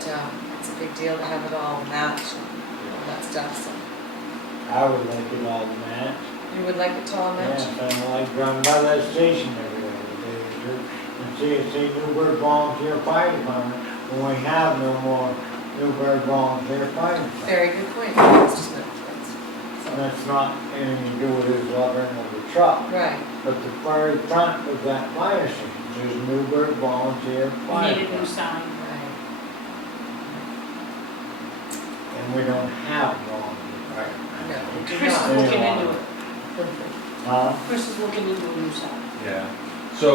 it's a big deal to have it all match and all that stuff, so. I would like it all matched. You would like it to all match? Yeah, kind of like driving by that station every day. And see, it's a Newburgh Volunteer Fire Department, when we have no more Newburgh Volunteer Fire Department. Very good point. That's just not, And that's not anything to do with his lettering of the truck. right. But the very front of that fire station says Newburgh Volunteer We Fire need a new Department. sign. Right. And we don't have volunteer fire. No, we do Chris is not. looking into it. Chris is looking into a new sign. Yeah, so,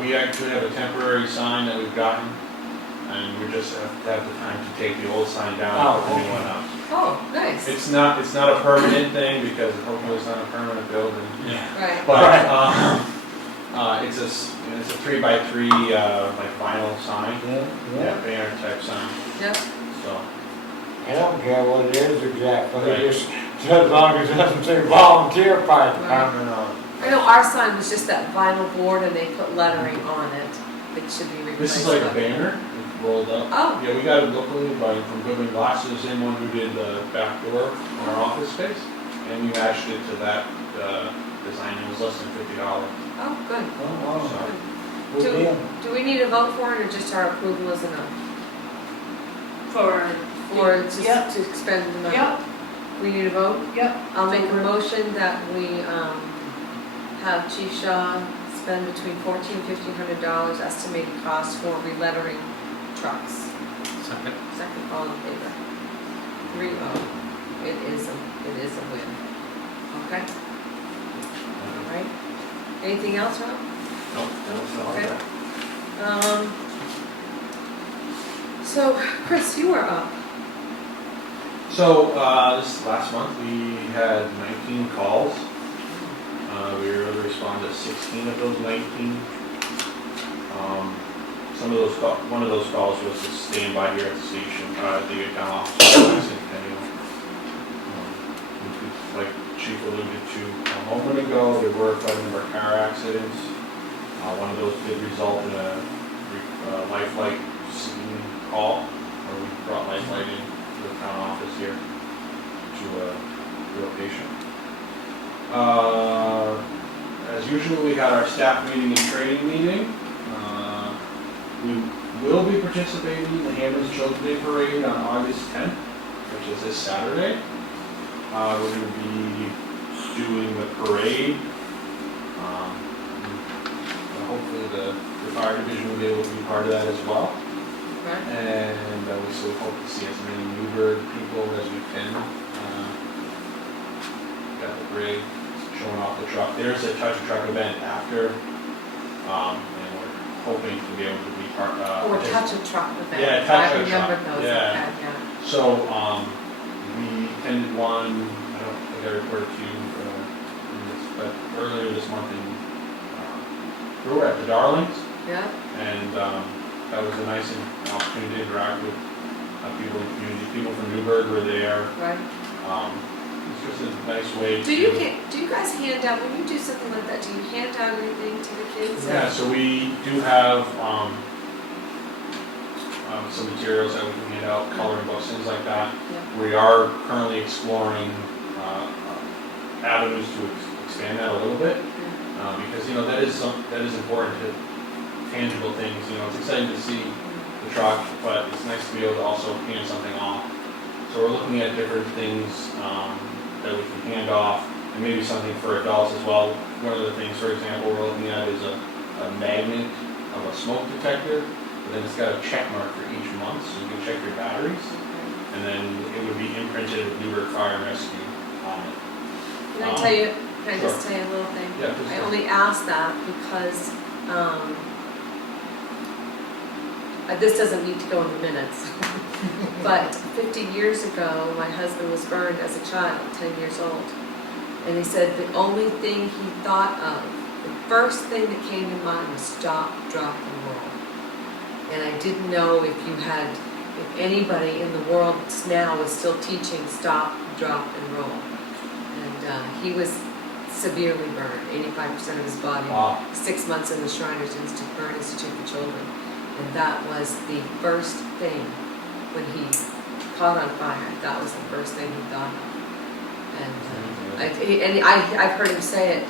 we actually have a temporary sign that we've gotten, and we just have to have the time to take the old sign down and put the new one up. Oh, nice. It's not a permanent thing, because hopefully it's not a permanent building. Right. But, it's a 3x3, like vinyl sign, Yeah. banner type sign, Yep. so. I don't care what it is exactly, Right. just As long as it doesn't say volunteer fire department on it. I know our sign was just that vinyl board and they put lettering on it. It should be replaced. This is like a banner, it's rolled up. Oh, Yeah, we got it locally from Goodman Glass, the same one who did the back door in our office space. And we matched it to that design, it was less than $50. oh, good. Oh, wow. So, Good deal. Do we need a vote for it or just our approval is enough? For, Or just Yep. to expend the money? yep, We need a vote? yep. I'll make a motion that we have Chief Shaw spend between $1,400 and $1,500 estimated cost for relettering trucks. Second. Second, all in favor? 3-0. It is a win. Okay? All right. Anything else, Rob? Nope, No? all Okay. that. So, Chris, you are up. So, this last month, we had 19 calls. We were able to respond to 16 of those 19. One of those calls was to stand by here at the station, the town office. Like Chief alluded to a moment ago, there were quite a number of car accidents. One of those did result in a lifelike scene call, where we brought lifelike in to the town office here to a patient. As usual, we had our staff meeting and training meeting. We will be participating in the Hammond's Children's Day Parade on August 10th, which is this Saturday. We're going to be doing the parade. And hopefully the fire division will be able to be part of that as well. Right? And we still hope to see as many Newburgh people as we can. Got the parade showing off the truck. There's a touch truck event after, and we're hoping to be able to be part. Or touch a truck event. Yeah, touch a I remember truck, those. yeah. Okay, yeah. So, we attended one, I don't think I reported to you, but earlier this month we were at the Darlings, Yeah? and that was a nice opportunity to interact with people in the community. People from Newburgh were there. Right. It's just a nice way to. Do you guys hand out, when you do something like that, do you hand out anything to the kids? Yeah, so we do have some materials that we can hand out, coloring books, things like that. Yeah. We are currently exploring avenues to expand that a little bit, because that is important to tangible things. It's exciting to see the truck, but it's nice to be able to also hand something off. So we're looking at different things that we can hand off, and maybe something for adults as well. One of the things, for example, we're looking at is a magnet of a smoke detector, but then it's got a check mark for each month, so you can check your batteries, and then it would be imprinted with Newburgh Fire and Rescue on it. Can I just tell you a little thing? Yeah, please I do. only asked that because, this doesn't need to go in the minutes. But 50 years ago, my husband was burned as a child, 10 years old. And he said the only thing he thought of, the first thing that came to mind was stop, drop, and roll. And I didn't know if anybody in the world now was still teaching stop, drop, and roll. And he was severely burned, 85% of his body, Wow. 6 months in the Shriners Burn Institute for Children. And that was the first thing when he caught on fire. That was the first thing he thought of. And I've heard him say it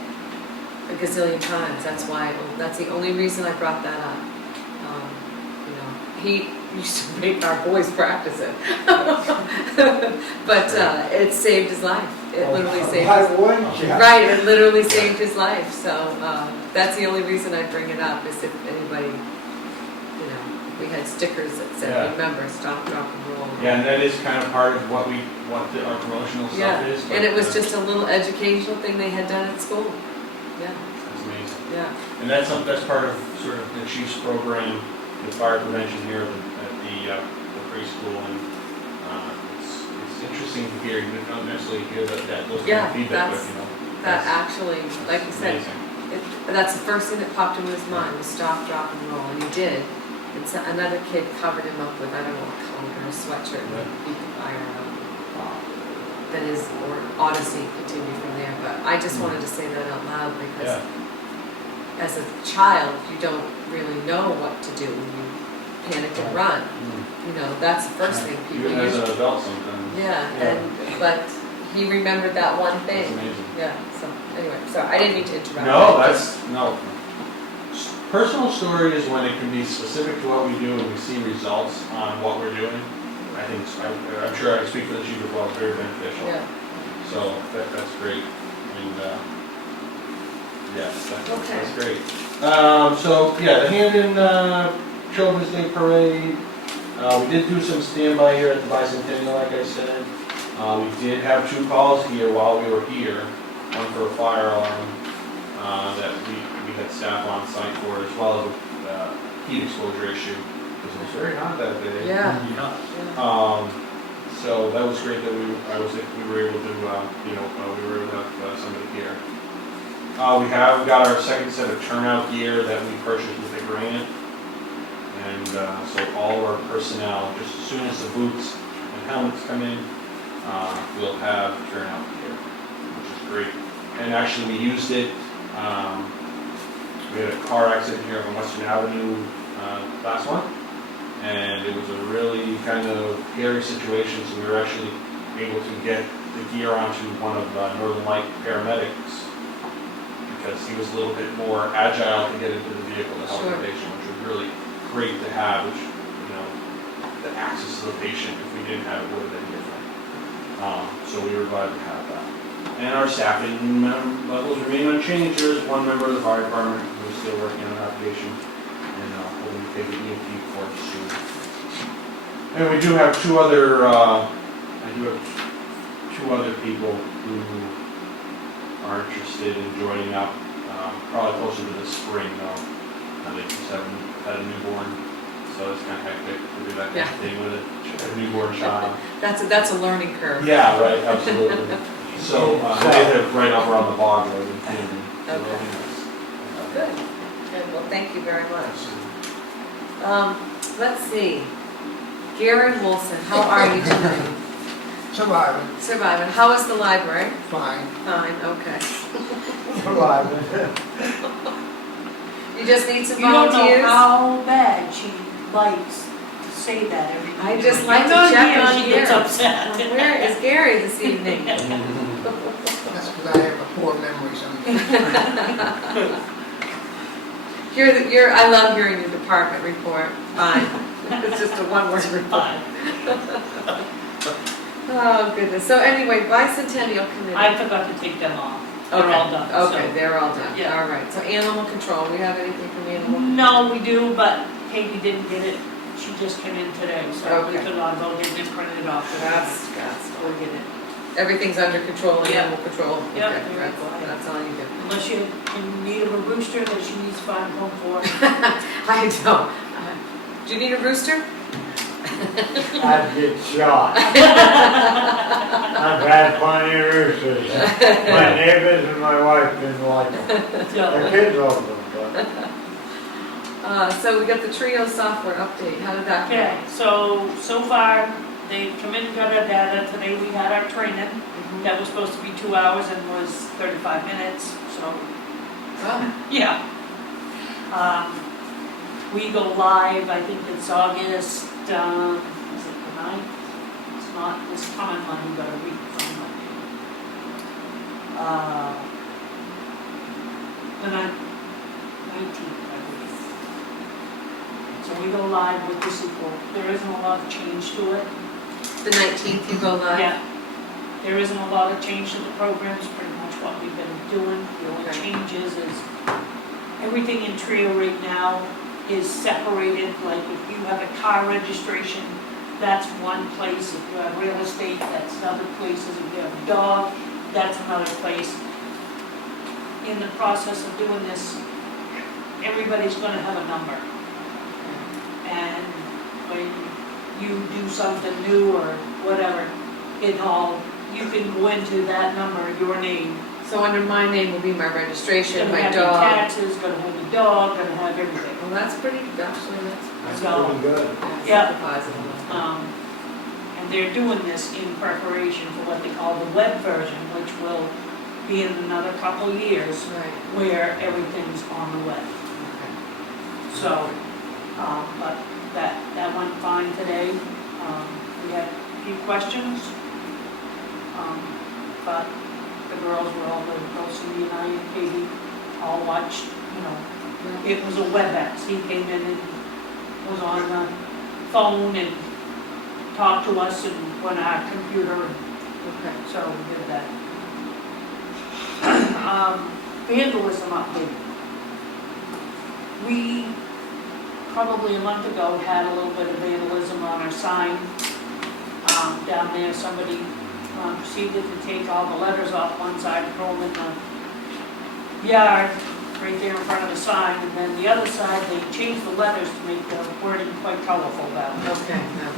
a gazillion times. That's the only reason I brought that up. He used to make our boys practice it. But it saved his life. It literally saved Why his life. wouldn't you? Right, it literally saved his life. So that's the only reason I bring it up, is if anybody, we had stickers that said, Yeah. remember, stop, drop, and roll. Yeah, and that is kind of part of what our promotional Yeah, stuff is. and it was but, just a little educational thing they had done at school. Yeah, That's amazing. yeah. And that's part of sort of the chief's program with fire prevention here at the preschool, and it's interesting to hear. You don't necessarily hear those kind Yeah, of feedback, but That that's actually, like you said, amazing. that's the first thing that popped into his mind, was stop, drop, and roll, and he did. And so another kid covered him up with, I don't know what color, a sweatshirt, and beat the fire out. then his or odyssey continued from there. But I just wanted to say that out loud because Yeah. as a child, you don't really know what to do. You panic and run. You know, that's the first thing people Even as usually. an adult sometimes. Yeah, Yeah. but he remembered that one That's thing. amazing. Yeah, so anyway, sorry, I didn't mean to interrupt. No, no. Personal story is when it can be specific to what we do and we see results on what we're doing. I think, I'm sure I speak for the chief as well, it's very beneficial. Yeah, So that's great. And, yes, Okay. that's great. So, yeah, the Hamden Children's Day Parade, we did do some standby here at the bicentennial, like I said. We did have 2 calls here while we were here, one for a fire alarm that we had staff on site for, as well as a heat exposure issue, because it was very hot that day. yeah. Yeah. So that was great that we were able to, we were able to have somebody here. We have got our second set of turnout gear that we purchased with a grant. And so all of our personnel, just as soon as the boots and helmets come in, we'll have turnout gear, which is great. And actually we used it, we had a car accident here on Western Avenue last month. And it was a really kind of hairy situation, so we were actually able to get the gear onto one of Northern Light paramedics because he was a little bit more agile to get into the vehicle to help the patient, which was really great to have, which, the access to the patient, if we didn't have it, would have been different. So we were glad to have that. And our staffing levels remain unchanged. There's one member of the fire department who is still working on an application and hoping to take the EMT course soon. And we do have 2 other, people who are interested in joining up, probably closer to the spring though. They just haven't had a newborn, so it's kind of hectic to do that kind of thing with a newborn child. That's a learning curve. Yeah, right, absolutely. So they live right over on the bog road in Camden. So Okay. I think that's- Good, good, well, thank you very much. Let's see. Gary Wilson, how are you tonight? Surviving, Surviving. How is the library? fine, Fine, okay. Surviving. You just need some You don't know volunteers? how bad she likes to say that every time. I just like to I'm not check here, on she gets Gary. upset. Where is Gary this evening? that's because I have a poor memory sometimes. I love hearing your department report. Fine. It's just a one-word report. Oh, goodness. So anyway, bicentennial committee. I forgot to take them off. They're Okay, all done, so. Okay, they're all done. Yeah. All right. So animal control, we have anything from animal control? No, we do, but Katie didn't get it. She just came in today, so we Okay. could not go get it printed off. That's, We'll get it. everything's under control in Yeah. animal control? Yeah, Okay, very that's- quiet. That's all you do. Unless you're in need of a rooster that she needs to find a home for. I don't. Do you need a rooster? I'd get shot. I've had plenty of roosters. My neighbors and my wife didn't like them. The So, kids loved them, but. So we got the Trio software update. How did that go? okay, so far, they come in and got our data. Today we had our training. Mhm. That was supposed to be 2 hours and was 35 minutes, so, Oh, yeah. We go live, I think it's August, is it the 9th? It's not this coming Monday, but a week from Monday. The 19th, I believe. So we go live with the sequel. There isn't a lot of change to it. the 19th you go live? Yeah. There isn't a lot of change to the program, it's pretty much what we've been doing. The only Okay. changes is everything in Trio right now is separated, like if you have a car registration, that's one place. If you have real estate, that's another place. If you have a dog, that's another place. In the process of doing this, everybody's gonna have a number. And when you do something new or whatever, you can go into that number, your name. So under my name will be my registration, Gonna my have your dog. taxes, gonna have your dog, gonna have everything. Well, that's pretty, actually, that's That's So- pretty good. Yeah. simplifies it a little. And they're doing this in preparation for what they call the web version, which will be in another couple of years, Right, where everything's on the web. okay. So, but that went fine today. We had a few questions, but the girls were all, Cindy and I and Katie all watched, it was a WebEx. He came in and was on the phone and talked to us and went on our computer, and Okay. so we did that. Vandalism update. We, probably a month ago, had a little bit of vandalism on our sign. Down there, somebody proceeded to take all the letters off one side and throw them in the yard, right there in front of the sign, and then the other side, they changed the letters to make the wording quite colorful about it. Okay, no.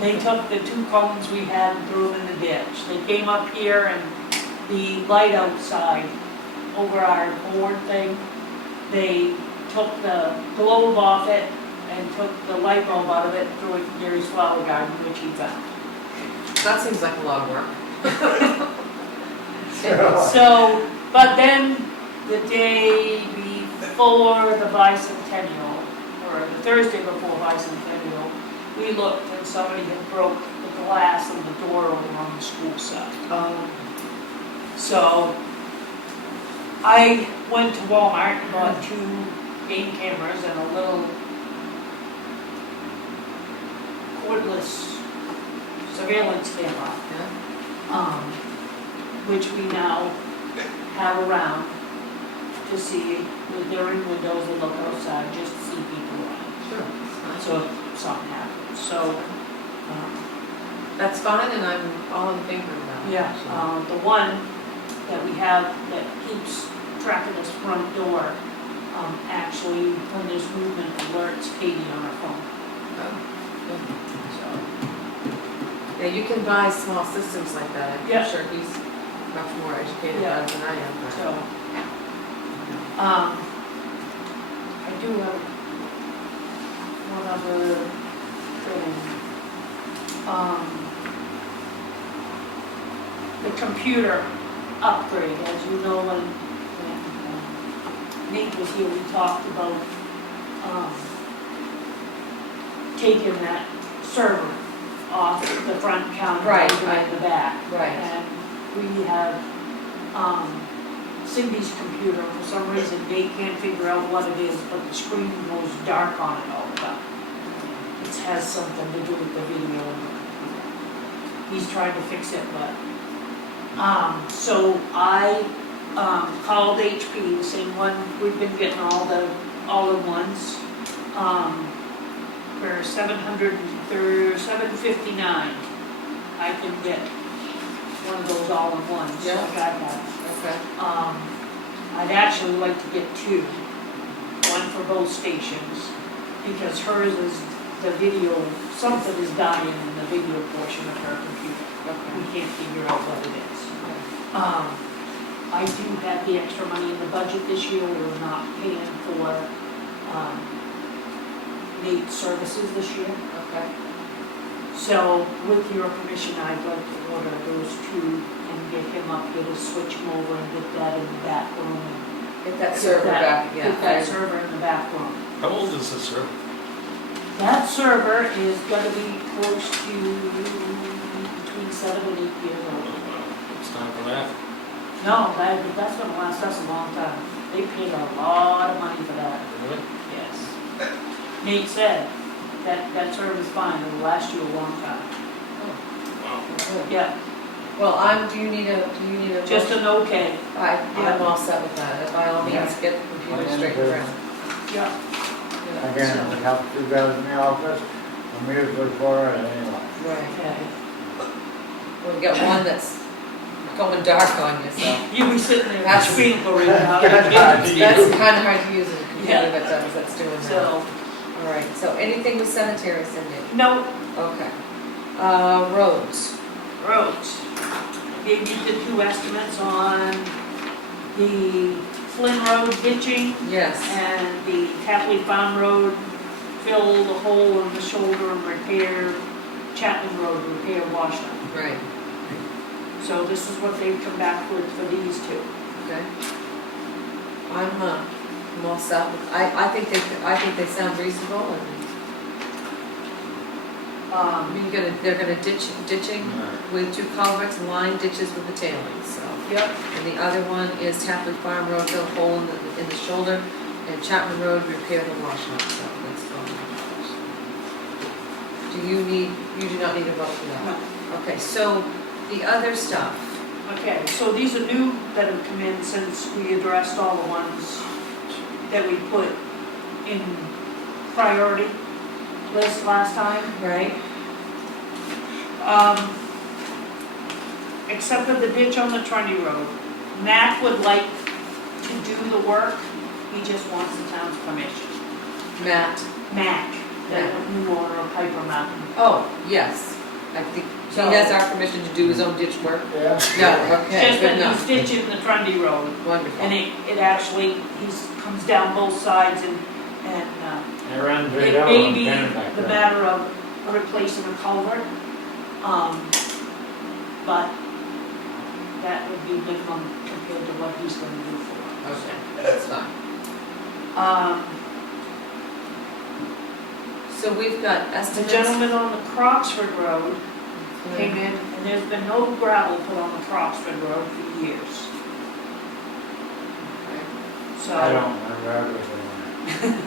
They took the 2 cones we had and threw them in the ditch. They came up here and the light outside over our board thing, they took the globe off it and took the light bulb out of it and threw it in Gary's flower garden, which he found. That seems like a lot of work. So, but then the day before the bicentennial, or the Thursday before bicentennial, we looked and somebody had broke the glass of the door over on the school side. So I went to Walmart and bought 2 game cameras and a little cordless surveillance camera, which we now have around to see, if they're in windows, they look outside just to see people around. Sure. So if something happens, so, That's fine, and I'm all in favor of that. yeah, the one that we have that keeps track of this front door, actually, when there's movement, alerts Katie on her phone, so. Yeah, you can buy small systems like that. Yeah. I'm sure he's much more educated Yeah. about it than I am. but- So, I do have one other thing. The computer upgrade, as you know, when Nate was here, we talked about, taking that server off the front counter, Right, and right. in the back. Right. And we have, Cindy's computer, for some reason, they can't figure out what it is, but the screen goes dark on it all the time. It has something to do with the video. He's trying to fix it, but, so I, called HP, the same one, we've been getting all the ones, for $759. I can get one of those all-in-ones, so I Yeah. got that. Okay. I'd actually like to get 2, one for both stations, because hers is the video, something is dying in the video portion of her computer. We can't figure out what it is. I do have the extra money in the budget this year, we're not paying for, Nate's services this year. Okay. So, with your permission, I'd like to order those 2 and get him up here to switch him over and get that in the back room. Get that server back, yeah. Get that server in the back room. How old is this server? That server is gonna be close to between 7 and 8 years old. It's time for that. No, that's gonna last us a long time. They paid a lot of money for that, Really? yes. Nate said that server's fine, it'll last you a long time. Wow. Good. Yeah, Well, do you need a? just motion? an okay. I'm all set with that. By all means, get the computer straight around. Yeah. Again, it helps you guys in the office, I'm usually for it anyway. Right. Okay. We'll get one that's going dark on you, so. You be sitting there, That's- screen for right now. That's kind of hard to use in a computer, Yeah. but that's doing that. So, All right, so anything with cemetery, Cindy? no, Okay. Roads. roads. I gave you the 2 estimates on the Flynn Road ditching Yes. and the Tapley Farm Road, fill the hole in the shoulder and repair Chapman Road repair washout. Right, So this is what they've come back with for these two. okay. I'm all set. I think they sound reasonable, and, I mean, they're gonna ditching with 2 culverts, line ditches with the tailings, so. Yep. And the other one is Tapley Farm Road, fill a hole in the shoulder, and Chapman Road, repair the washout, so that's $12. You do not need a vote for that? No. Okay, so the other stuff, Okay, so these are new that have come in since we addressed all the ones that we put in priority list last time. right? Except for the ditch on the Trundy Road. Matt would like to do the work, he just wants the town's permission. Matt, Mac, the new owner of Piper Mountain. oh, yes, I think he has our permission to do his own ditch work. Yeah. No, okay, Just good that enough, he's ditching the Trundy Road, wonderful. and it actually, comes down both sides and It runs right it over may on be Kennebec the Road. matter of replacing a culvert, but that would be minimum compared to what he's gonna do for us. Okay, that's fine. So we've got The estimates. gentleman on the Croxford Road came in, and there's been no gravel put on the Croxford Road for years. Okay. So. I don't remember everything.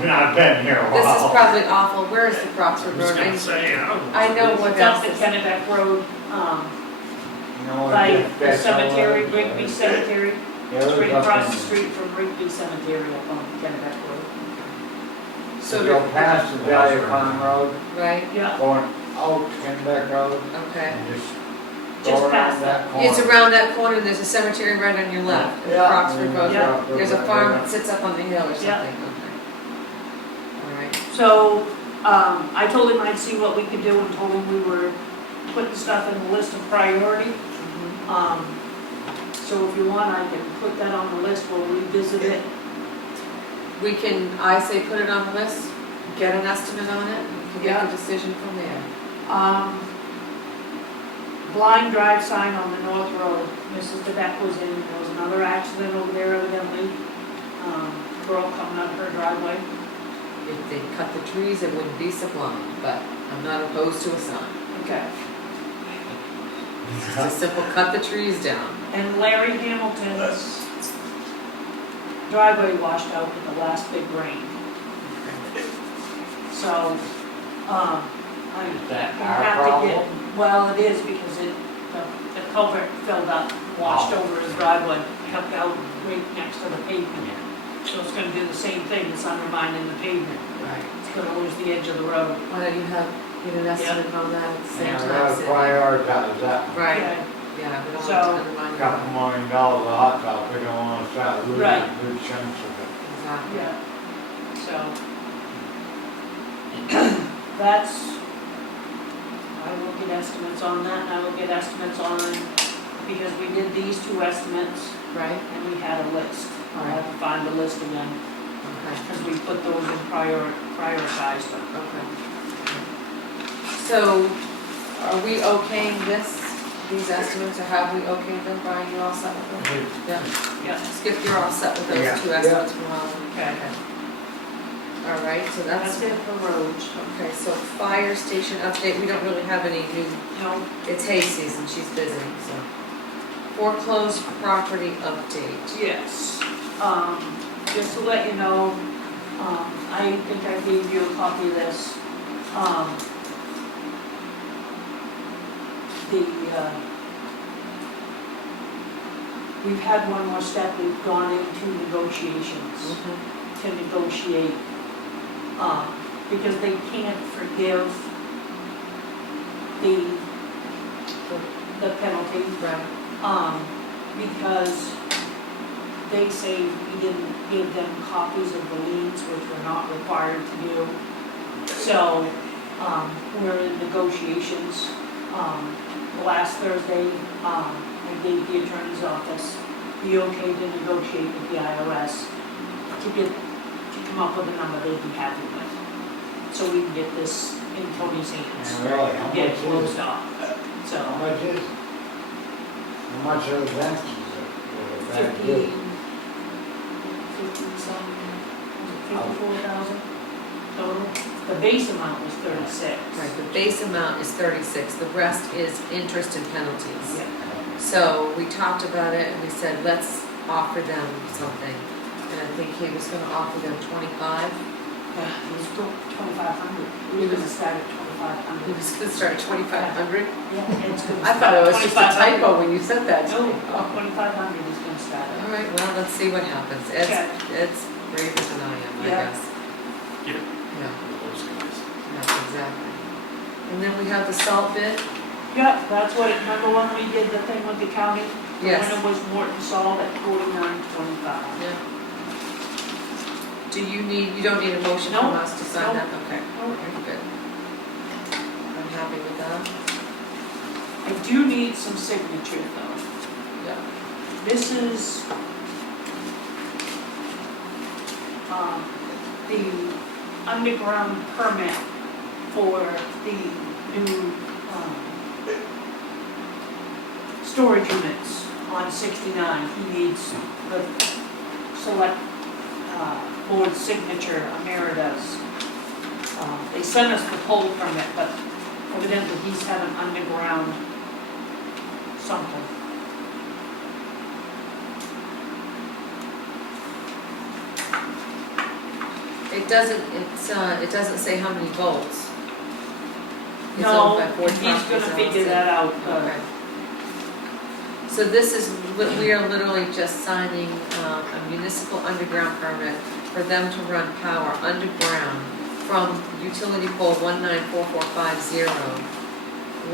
And I've been here a This is while. probably awful, where is the Croxford Road? I know what It's up else the is. Kennebec Road, You know, by it's the just cemetery, all- Rigby Cemetery, Yeah, it was straight up across in- the street from Rigby Cemetery up on Kennebec Road. So, Go past the Valley Pond Road, right, Yeah, going out to Kennebec Road, okay. and just Just go around past that corner. It's around that corner, and there's a cemetery right on your left, and the Yeah. Croxford Road. Yeah. There's a farm that sits up on the hill or something, Yeah. okay. All right, so, I told him I'd see what we could do and told him we were putting stuff in the list of priority. mhm. So if you want, I can put that on the list, we'll revisit it. We can, I say put it on the list, get an estimate on it, and make Yeah. a decision from there. Blind drive sign on the North Road, Mrs. DeBeck was in, there was another accident over there evidently. Girl coming up her driveway. If they cut the trees, it wouldn't be sublime, but I'm not opposed to a sign. Okay. Just a simple cut the trees down. And Larry Hamilton's driveway washed out in the last big rain. So, I'm That gonna our have to problem? get, well, it is because the culvert filled up, washed over his driveway, kept out right next to the pavement. So it's gonna do the same thing, it's undermining the pavement. Right. It's gonna lose the edge of the road. Why don't you get an estimate on that at the same Yeah, we time? gotta Sid? prioritize that. Right, Okay. yeah, we don't So- want to undermine. Couple $1 million of hot top, we don't wanna start losing Right. good chunks of it. Exactly. Yeah. So. That's, I will get estimates on that, and I will get estimates on, because we did these 2 estimates, Right, and we had a list. I'll have to find the list again, okay, because we put those in prioritized them. okay. So, are we okaying these estimates, or have we okayed them, Brian, you all set with them? Yeah, Yeah, Skip, you're all set with Yeah. those 2 estimates from Holland? okay. All right, so that's, That's it for roads. okay, so fire station update, we don't really have any new, No, it's hay season, she's busy, so. Foreclosed property update. yes. Just to let you know, I think I gave you a copy of this. We've had one more step, we've gone into negotiations to negotiate, because they can't forgive the penalty, Right, because they say we didn't give them copies of the liens, which we're not required to do. So, we're in negotiations. Last Thursday, I gave the attorney's office the okay to negotiate with the IRS to come up with a number they'd be happy with. So we can get this in Tony's hands. Yeah, really, how Get much is closed it? off, How so. much is, how much are the rents? Is it that good? 54,000 total. The base amount was 36. Right, the base amount is 36, the rest is interest and penalties. Yeah. So we talked about it and we said, let's offer them something. And I think he was gonna offer them 25. Yeah, it was 2,500. We were gonna start at He 2,500. was gonna start at 2,500. Yeah, it's gonna I thought it was just a 2,500. typo when you said that to No, me. Oh. 2,500 is gonna start at. All right, well, let's see what happens. It's braver than I am, I Yeah. guess. Yeah. Yeah, Those guys. yeah, exactly. And then we have the salt bid. Yeah, that's what, remember when we did the thing with the county? Yes. When it was Morton Salt at 49.25. Yeah. Do you need, you don't need a motion from No, us to sign no. that? Okay, No. very good. I'm happy with that. I do need some signature though. Yeah. This is the underground permit for the new storage units on 69. He needs the select board signature, Amira does. They sent us the pole permit, but evidently he's having underground something. It doesn't say how many volts. It's No, owned by Ford he's Properties, gonna figure LLC. that out. Okay. So this is, we are literally just signing a municipal underground permit for them to run power underground from utility pole 194450,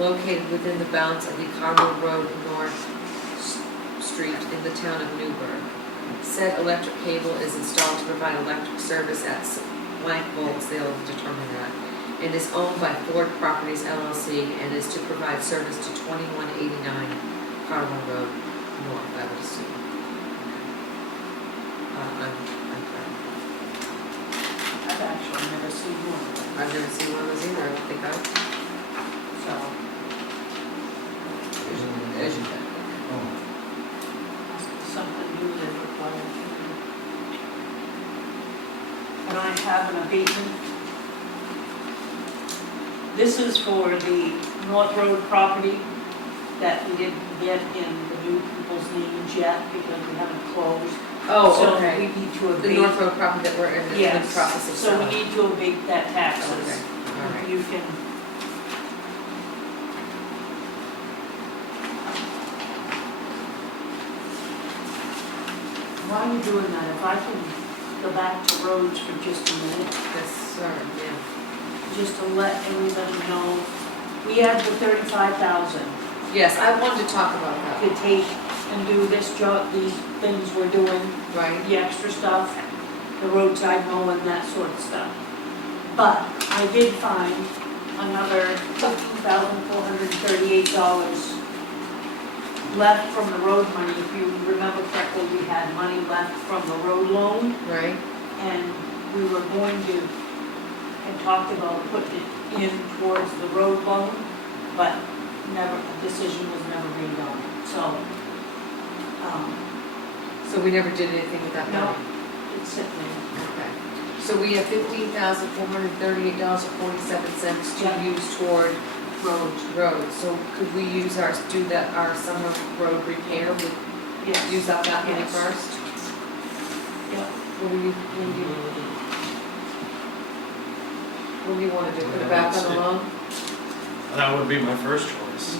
located within the bounds of the Carmel Road North Street in the town of Newburgh. Said electric cable is installed to provide electric service at blank volts, they'll determine that, and is owned by Ford Properties LLC and is to provide service to 2189 Carmel Road North, I would assume. I'm fine. I've actually never seen one of them, I've never seen one of those either, I don't think I've. so. There's your Something new that requires. And I have an abatement. This is for the North Road property that we didn't get in the new people's names yet because we haven't closed. Oh, So okay. we need to The abate. North Road property that we're in the Yes, process of so selling. we need to abate that Okay, taxes. all right. You can. While you're doing that, if I can go back to roads for just a minute, Yes, sir, yeah. just to let everybody know, we had the 35,000 Yes, I wanted to talk about that, to take and do this job, these things we're doing, right? the extra stuff, the roadside mowing, that sort of stuff. But I did find another $15,438 left from the road money. If you remember correctly, we had money left from the road loan, Right? and we were going to, had talked about putting it in towards the road loan, but never, a decision was never made on it. So, So we never did anything with that no, money? it's sitting there. Okay. So we have $15,438.47 to Yeah. use toward Roads. roads. So could we use our summer road repair, we Yes. use up that money Yes. first? Yeah. What do you want to do, put it back on the loan? That would be my first choice.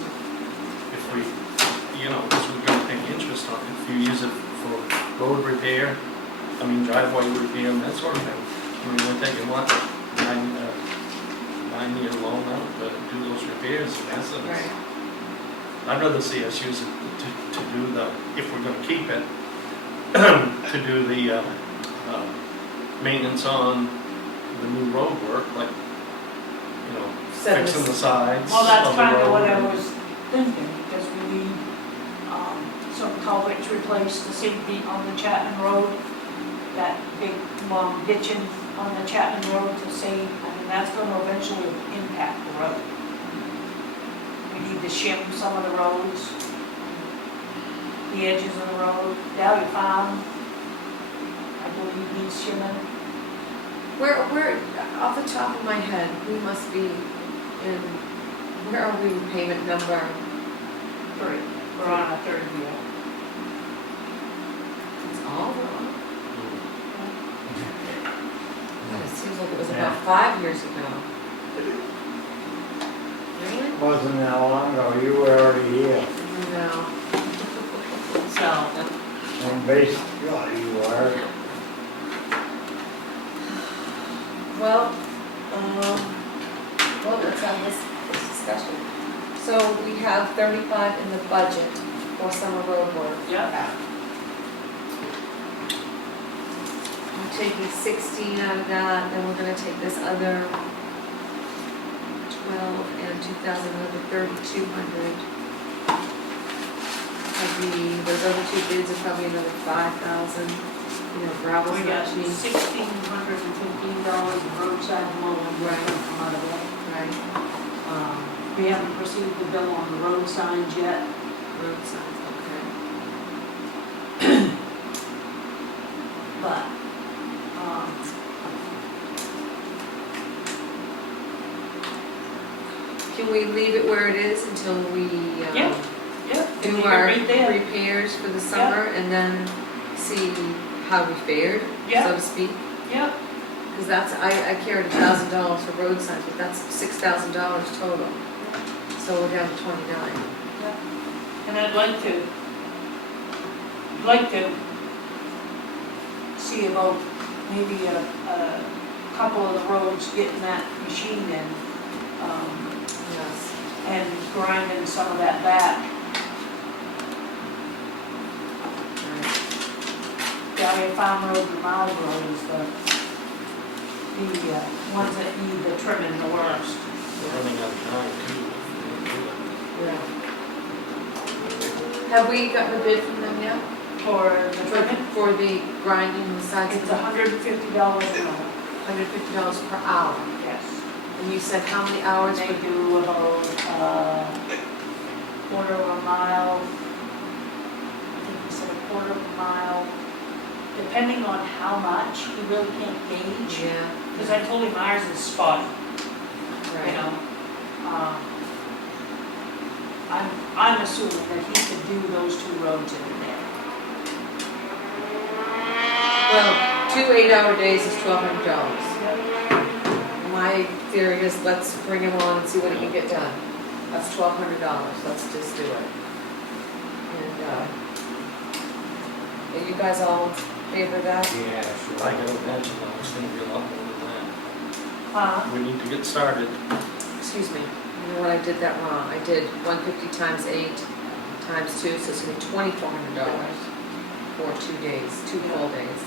If we, because we're gonna pay interest on it, if you use it for road repair, driveway repair and that sort of thing. We're taking what, 9-year loan now to do those repairs in essence. Right. I'd rather see us use it to do if we're gonna keep it, to do the maintenance on the new road work, like, fixing the sides Well, that's of the kind of what I road. was thinking, because we need, some culverts replaced, the safety on the Chapman Road, that big long ditching on the Chapman Road to save, I don't and that's gonna eventually impact the road. We need to shim some of the roads, the edges of the road. Downey Farm, I believe needs shimming. Where, off the top of my head, we must be in, where are we in payment number? Three. We're on our third year. It's all wrong. It seems like it was about 5 years ago. Really? Wasn't that long ago, you were already here. No. So, And basically, you were. Well, let's have this discussion. So we have 35 in the budget for summer road work. yeah, We're taking 16 out of that, then we're gonna take this other 12 and 2,000, another 3,200. Those other two bids are probably another 5,000. You know, gravel's we got not cheap. $1,615 of roadside mowing Right. come out of it. Right, We haven't received the bill on the road signs yet. road signs, okay. But, Can we leave it where it is until we, Yeah. yeah, do leave it our right there. repairs for the summer and then see how we fared, so Yeah. to speak? Yeah, Because that's, I carried $1,000 for road signs, but that's $6,000 total. So we're down to 29. and I'd like to see about maybe a couple of the roads getting that machine in, Yes. and grinding some of that back. Downey Farm Road and Mile Road is the ones that need the trimming the worst. We're running out of time too. Yeah. Have we gotten a bid from them yet? For the trimming, For the grinding the sides of it's the $150 an hour. $150 per hour? Yes. And you said how many hours? They do about quarter of a mile, I think he said a quarter of a mile, depending on how much, you really can't gauge. Yeah. Because I told him ours is spotty, you Right. know. I'm assuming that he could do those two roads in a day. Well, 2 8-hour days is $1,200. My theory is let's bring him on and see what he can get done. That's $1,200, let's just do it. And, are you guys all in favor of that? Yeah, I sure. gotta imagine that it's gonna be a lot more than that. We need to get started. Excuse me, you know what, I did that wrong. I did 150 times 8 times 2, so it's gonna be $2,400 for 2 days, 2 full days.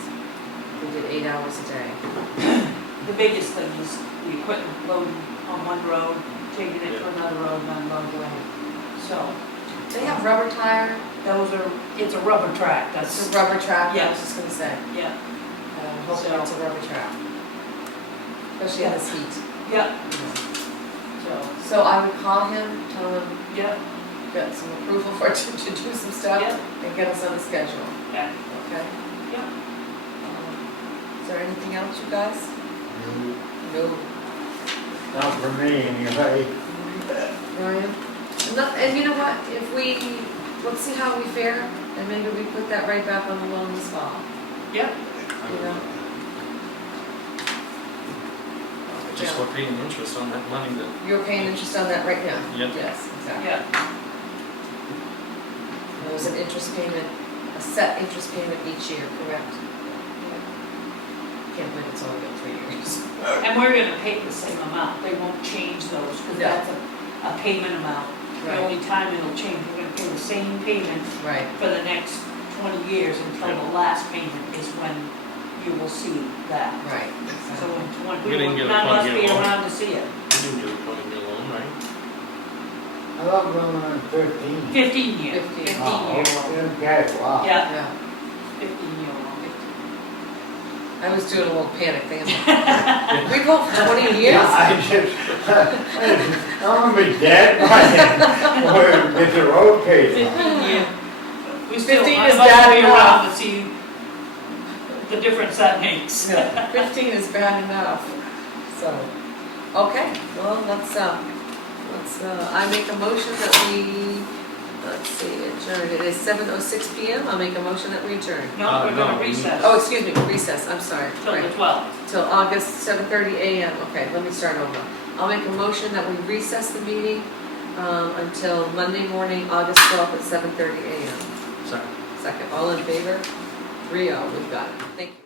We did 8 hours a day. The biggest thing is the equipment loading on one road, taking it to another road, and unloading away. So, They have rubber tire, it's a rubber track, it's that's, a rubber trap, I Yes. was just gonna say. yeah, Hopefully it's a rubber trap. Especially in this heat. yeah, So I would call him, tell him, yeah, get some approval for it to do some stuff Yeah. and get us on the schedule, yeah, okay? yeah. Is there anything else, you guys? No. Not for me, anyway. Ryan? And you know what, if let's see how we fare, and maybe we put that right back on the loan this fall, Yeah, you know? Just we're paying interest on that money that, You're paying interest on that right now? Yep. Yes, exactly. yeah, There was an interest payment, a set interest payment each year, correct? Can't believe it's only been 3 years. and we're gonna pay the same amount, they won't change those, because No. that's a payment amount. The Right. only time it'll change, we're gonna pay the same payment Right. for the next 20 years until the last payment is when you will see that. Right. So in We we didn't will get a none of us 20-year be loan. around to see it. we didn't get a 20-year loan, right? I love going on 15. 15 years. 15. 15 years. Oh, okay, wow. Yeah, Yeah. 15 year long. I was doing a little panic thing. We've voted for 20 years? I'm gonna be dead by then, or get the road paved. 15 years. We still, 15 I'd is like to bad be enough. around to see the difference that makes. Yeah, 15 is bad enough, so, okay, well, I make a motion that we, let's see, adjourn. It is 7:06 PM. I'll make a motion that we adjourn. No, we're gonna No. recess. Oh, excuse me, recess, I'm sorry. Till the Right. 12th. Till August 7:30 AM. Okay, let me start over. I'll make a motion that we recess the meeting until Monday morning, August 12th at 7:30 AM. Second. Second, all in favor? 3-0, we've got it. Thank you.